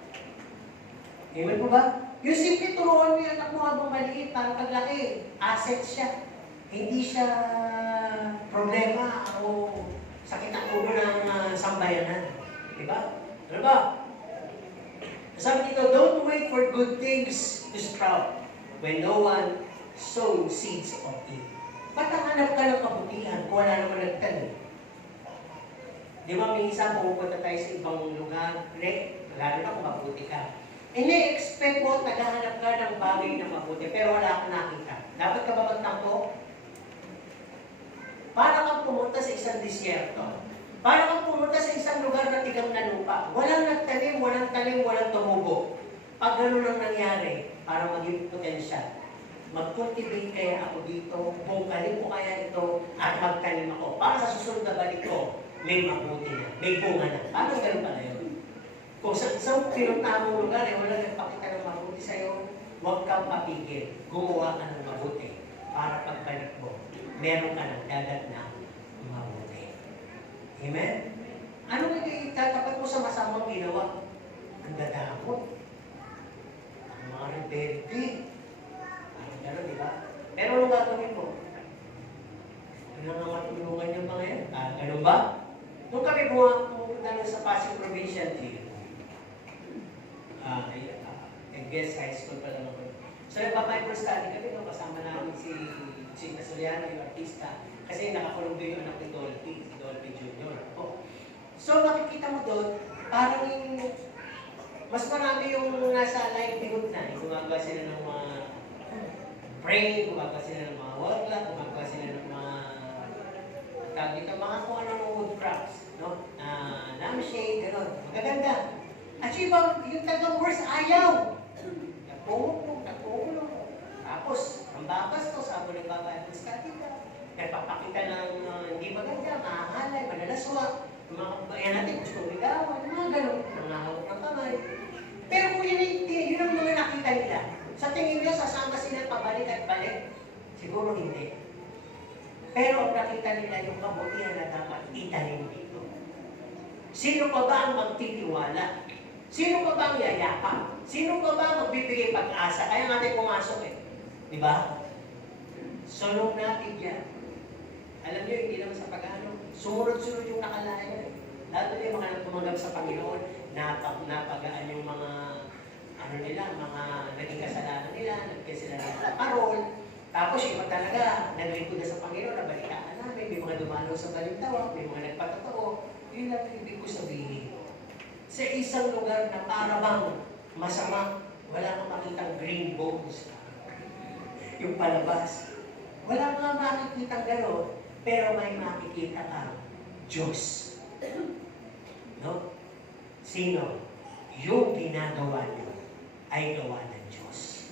Amen po ba? Yung simple turuan mo yung anak mo habang maliit para paglaki, asset siya. Hindi siya problema o sakit ang ulo ng sambayanan. Diba? Ano ba? Sabi dito, don't wait for good things to sprout when no one sows seeds of it. Ba't ang hanap ka ng kabutihan kung wala naman nagtanim? Di ba, may isa pupunta tayo sa ibang lugar, lalo na kung mabuti ka. Ini-expect mo, naghahanap ka ng bagay na mabuti, pero wala kang nakita. Dapat ka ba magtampo? Para kang pumunta sa isang disyerto. Para kang pumunta sa isang lugar na tigang na lupa. Walang nagtanim, walang tanim, walang tumubo. Pag gano'n ang nangyari, para maging potensyal, mag-cultivate kaya ako dito, bungkalin ko kaya ito, at magtanim ako. Para sa susunod na balik ko, may mabuti na, may bunga na. Paano ganun pala yun? Kung sa isang pinuntahan mong lugar, wala nagpakita ng mabuti sa'yo, huwag kang papigil. Gumawa ka ng mabuti para pagbalik mo, meron ka ng dagat na mabuti. Amen? Ano nga itatapat mo sa masamang ginawa? Ang dadakot. Ang mga rebelde. Parang gano'n, di ba? Pero anong gagawin mo? Ano nga matulungan yung mga yan? Ganun ba? Nung kami pumunta na sa Pasig Provincial Jail, I guess high school pa lang ako. So nagpa-Bible study kami, no? Kasama namin si Chika Soriano, yung artista. Kasi nakakulong doon yung anak ni Dolphy, si Dolphy Jr. Oh. So makikita mo doon, parang yung mas marami yung nasa livelihood na. Gumagawa sila ng mga pray, gumagawa sila ng mga wordla, gumagawa sila ng mga tawag dito, mga kung ano ng wood crafts, no? Lampshade, gano'n. Magaganda. At yung tagang worst ayaw. Nagpungo. Tapos, ang bakas to, sabi ng babae, nagpapakita ng hindi maganda, mahalay, manalaswa. Yung mga kabayan natin, gusto ligawan, mga gano'n. Nangahawak ng kamay. Pero kung yun ang mga nakita nila, sa tingin nyo, sasama sila pabalik at balik? Siguro hindi. Pero ang nakita nila yung kabutihan na dapat itanim dito. Sino pa ba ang magtitiwala? Sino pa ba ang yayakap? Sino pa ba ang magbibigay pag-asa? Kaya natin pumasok eh. Di ba? Sunod natin yan. Alam nyo, hindi naman sa pag-ano. Sumunod-sunod yung nakalayan. Lalo yung mga tumanggap sa Panginoon, napagaan yung mga mga naging kasalanan nila, nagkaya sila ng parol. Tapos iba talaga, naglingkod na sa Panginoon, nabalitaan namin, may mga dumalo sa balintawak, may mga nagpatotoo. Yun lang yung ibig ko sabihin. Sa isang lugar na parabang masama, wala kang makitang green bones. Yung palabas. Wala kang makikitang gano'n, pero may makikita kang Diyos. No? Sino? Yung ginagawa niyo ay gawa ng Diyos.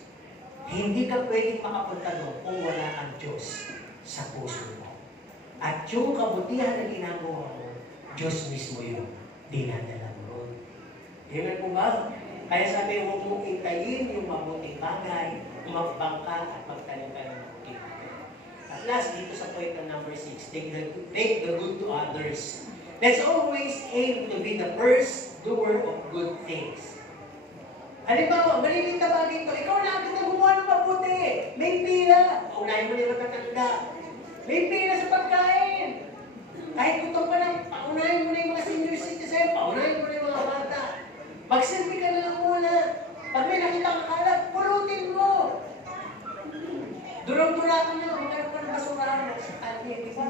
Hindi ka pwedeng makapunta doon kung wala ang Diyos sa puso mo. At yung kabutihan na ginagawa mo, Diyos mismo yung dinadala mo. Amen po ba? Kaya sabi, huwag mong hintayin yung mabuting bagay, magbangka at magtanim ka ng mabuting bagay. At last, dito sa point ng number 6, take the good to others. Let's always aim to be the first doer of good things. Halimbawa, malilit ka ba dito? Ikaw na agad na gumawa ng mabuti. May pila. Unahin mo na yung matatanda. May pila sa pagkain. Kahit gutom ka lang, paunahin mo na yung mga senior citizen, paunahin mo na yung mga bata. Magsilbi ka na lang muna. Pag may nakita kang kalat, pulutin mo. Durang-dura ka na, magkaroon ka ng basurahan sa kalye, di ba?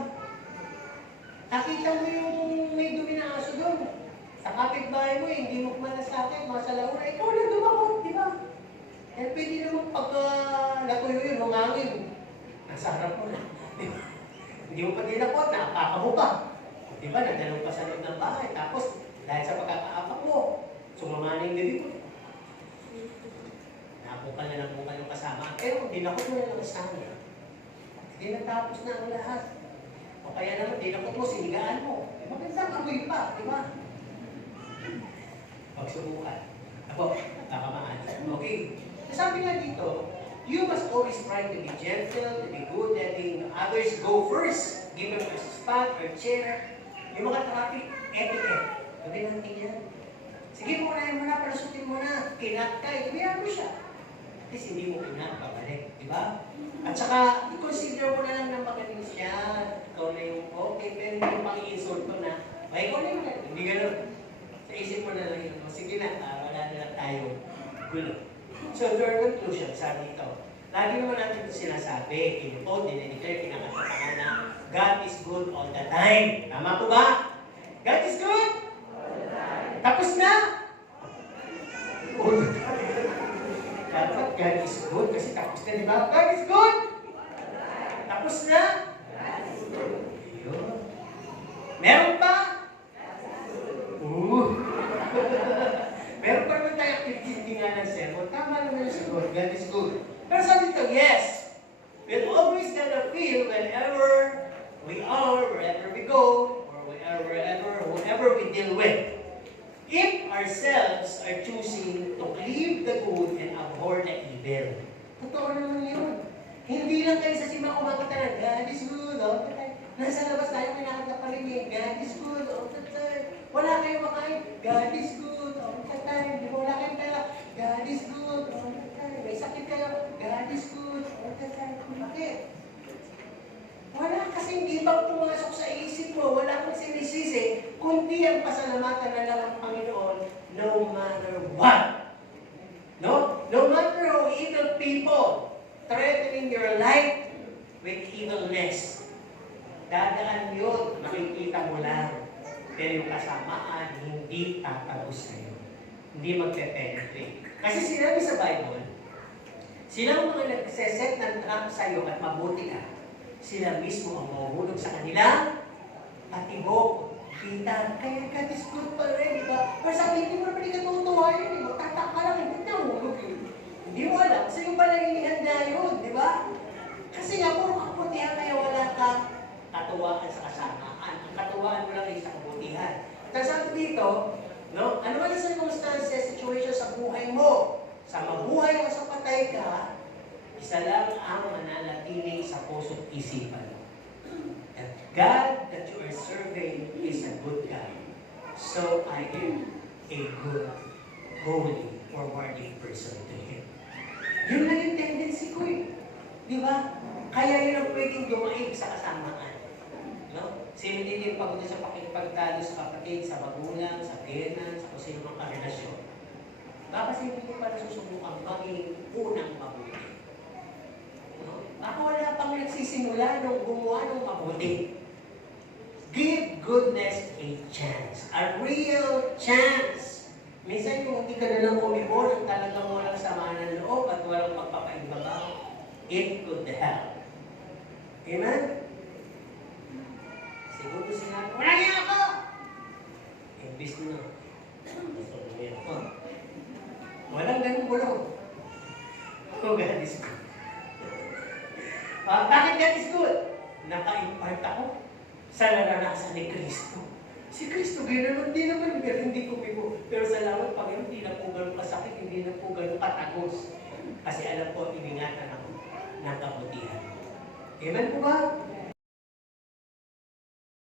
Nakita mo yung may dumi na aso doon. Sa kapitbahay mo, hindi mo kumalasakit, mga salauna, ikaw lang dumakot, di ba? Eh, pwede naman pag natuyo yun, humangin. Nasa harap mo na. Hindi mo pa dinakot, nakakamo pa. Di ba, nagdalong pa sa loob ng bahay. Tapos, dahil sa pagkakaapak mo, sumama na yung gabi ko. Nakapukal na lang yung kasama. Pero, dinakot mo na lang kasama. Hindi natapos na ang lahat. O kaya naman, dinakot mo, sinigaan mo. Magandang amoy pa, di ba? Pagsubukan. Ako, kakamaan. Okay. Sabi nga dito, you must always try to be gentle, to be good, letting others go first. Give them a spot or chair. Yung mga traffic etiquette. Gawin natin yan. Sige mo na, palusutin mo na. Kinat ka, itubihan mo siya. At least hindi mo kinat, pabalik. Diba? At saka, i-consider mo na lang na magaling siya. Ikaw na yung okay, pero hindi yung pang-i-insult ko na, ay, ikaw na yung magaling. Hindi gano'n. Sa isip mo na lang yun. Sige na, wala na lang tayo gulo. So, to our conclusion, sabi ito, lagi naman natin ito sinasabi, in-quote, dinideclare, pinakatatangan na, God is good all the time. Tama po ba? God is good? All the time. Tapos na? All the time. Dapat God is good kasi tapos na, di ba? God is good? Tapos na? God is good. Ayun. Meron pa? Meron pa naman tayo activity nga ng sermon. Tama naman yung siguro. God is good. Pero sabi dito, yes. We'll always gonna feel whenever we are, wherever we go, or whoever we deal with. If ourselves are choosing to cleave the good and abhor the evil. Totoo naman yun. Hindi lang kayo sa simba kumakanta na, God is good all the time. Nasa labas tayo, pinakanta pa rin eh, God is good all the time. Wala kayong makain, God is good all the time. Di ba wala kayong pera, God is good all the time. May sakit kayo, God is good all the time. Bakit? Wala kasing ibang pumasok sa isip mo, wala kang sinisisi, kundi ang pasalamatan na lang ang Panginoon no matter what. No matter how evil people threatening your life with evilness. Dadaan yun, makikita mo lang. Pero yung kasamaan, hindi tatagos sa'yo. Hindi magpe-penetrate. Kasi sinabi sa Bible, silang mga nagseset ng trap sa'yo at mabuti ka, sila mismo ang mahuhulog sa kanila patibok, kita. Kaya God is good pa rin, di ba? Pero sabi, hindi mo naman ikatutuwa yun, eh. Magtatak ka lang, hindi nahulog yun. Hindi mo alam, sa'yo pala inihanda yun, di ba? Kasi nga, puro kaputihan kaya wala kang katuwaan sa kasamaan. Ang katuwaan mo lang ay sa kabutihan. At sabi dito, no, ano man ang circumstances, situation sa buhay mo, sa mabuhay o sa patay ka, isa lang ang mananatili sa puso't isipan. That God that you are serving is a good God. So I am a good, holy, or worthy person to Him. Yun lang yung tendency ko eh. Di ba? Kaya yun ang pwedeng dumaig sa kasamaan. No? Sino din yung pagod sa pakipagtalo sa kapatid, sa magulang, sa biyenan, sa kung sino mang karelasyon. Baka kasi hindi ko pala susubukang maging unang mabuti. No? Baka wala pang nagsisimula nung gumawa ng mabuti. Give goodness a chance. A real chance. Minsan kung hindi ka na lang umibon, ang talagang walang sama ng loob at walang magpapaibaba, it could help. Amen? Siguro sinabi, wala niya ako! Imbis na. Gusto mo niya ako. Walang ganun bulong. Oh, God is good. Bakit God is good? Naka-impart ako sa naranasan ni Kristo. Si Kristo, gano'n, hindi naman ganun, hindi ko bigo. Pero salamat, Panginoon, hindi na po ganun kasakit, hindi na po ganun katagos. Kasi alam ko, iningatan ako ng kabutihan. Amen po ba?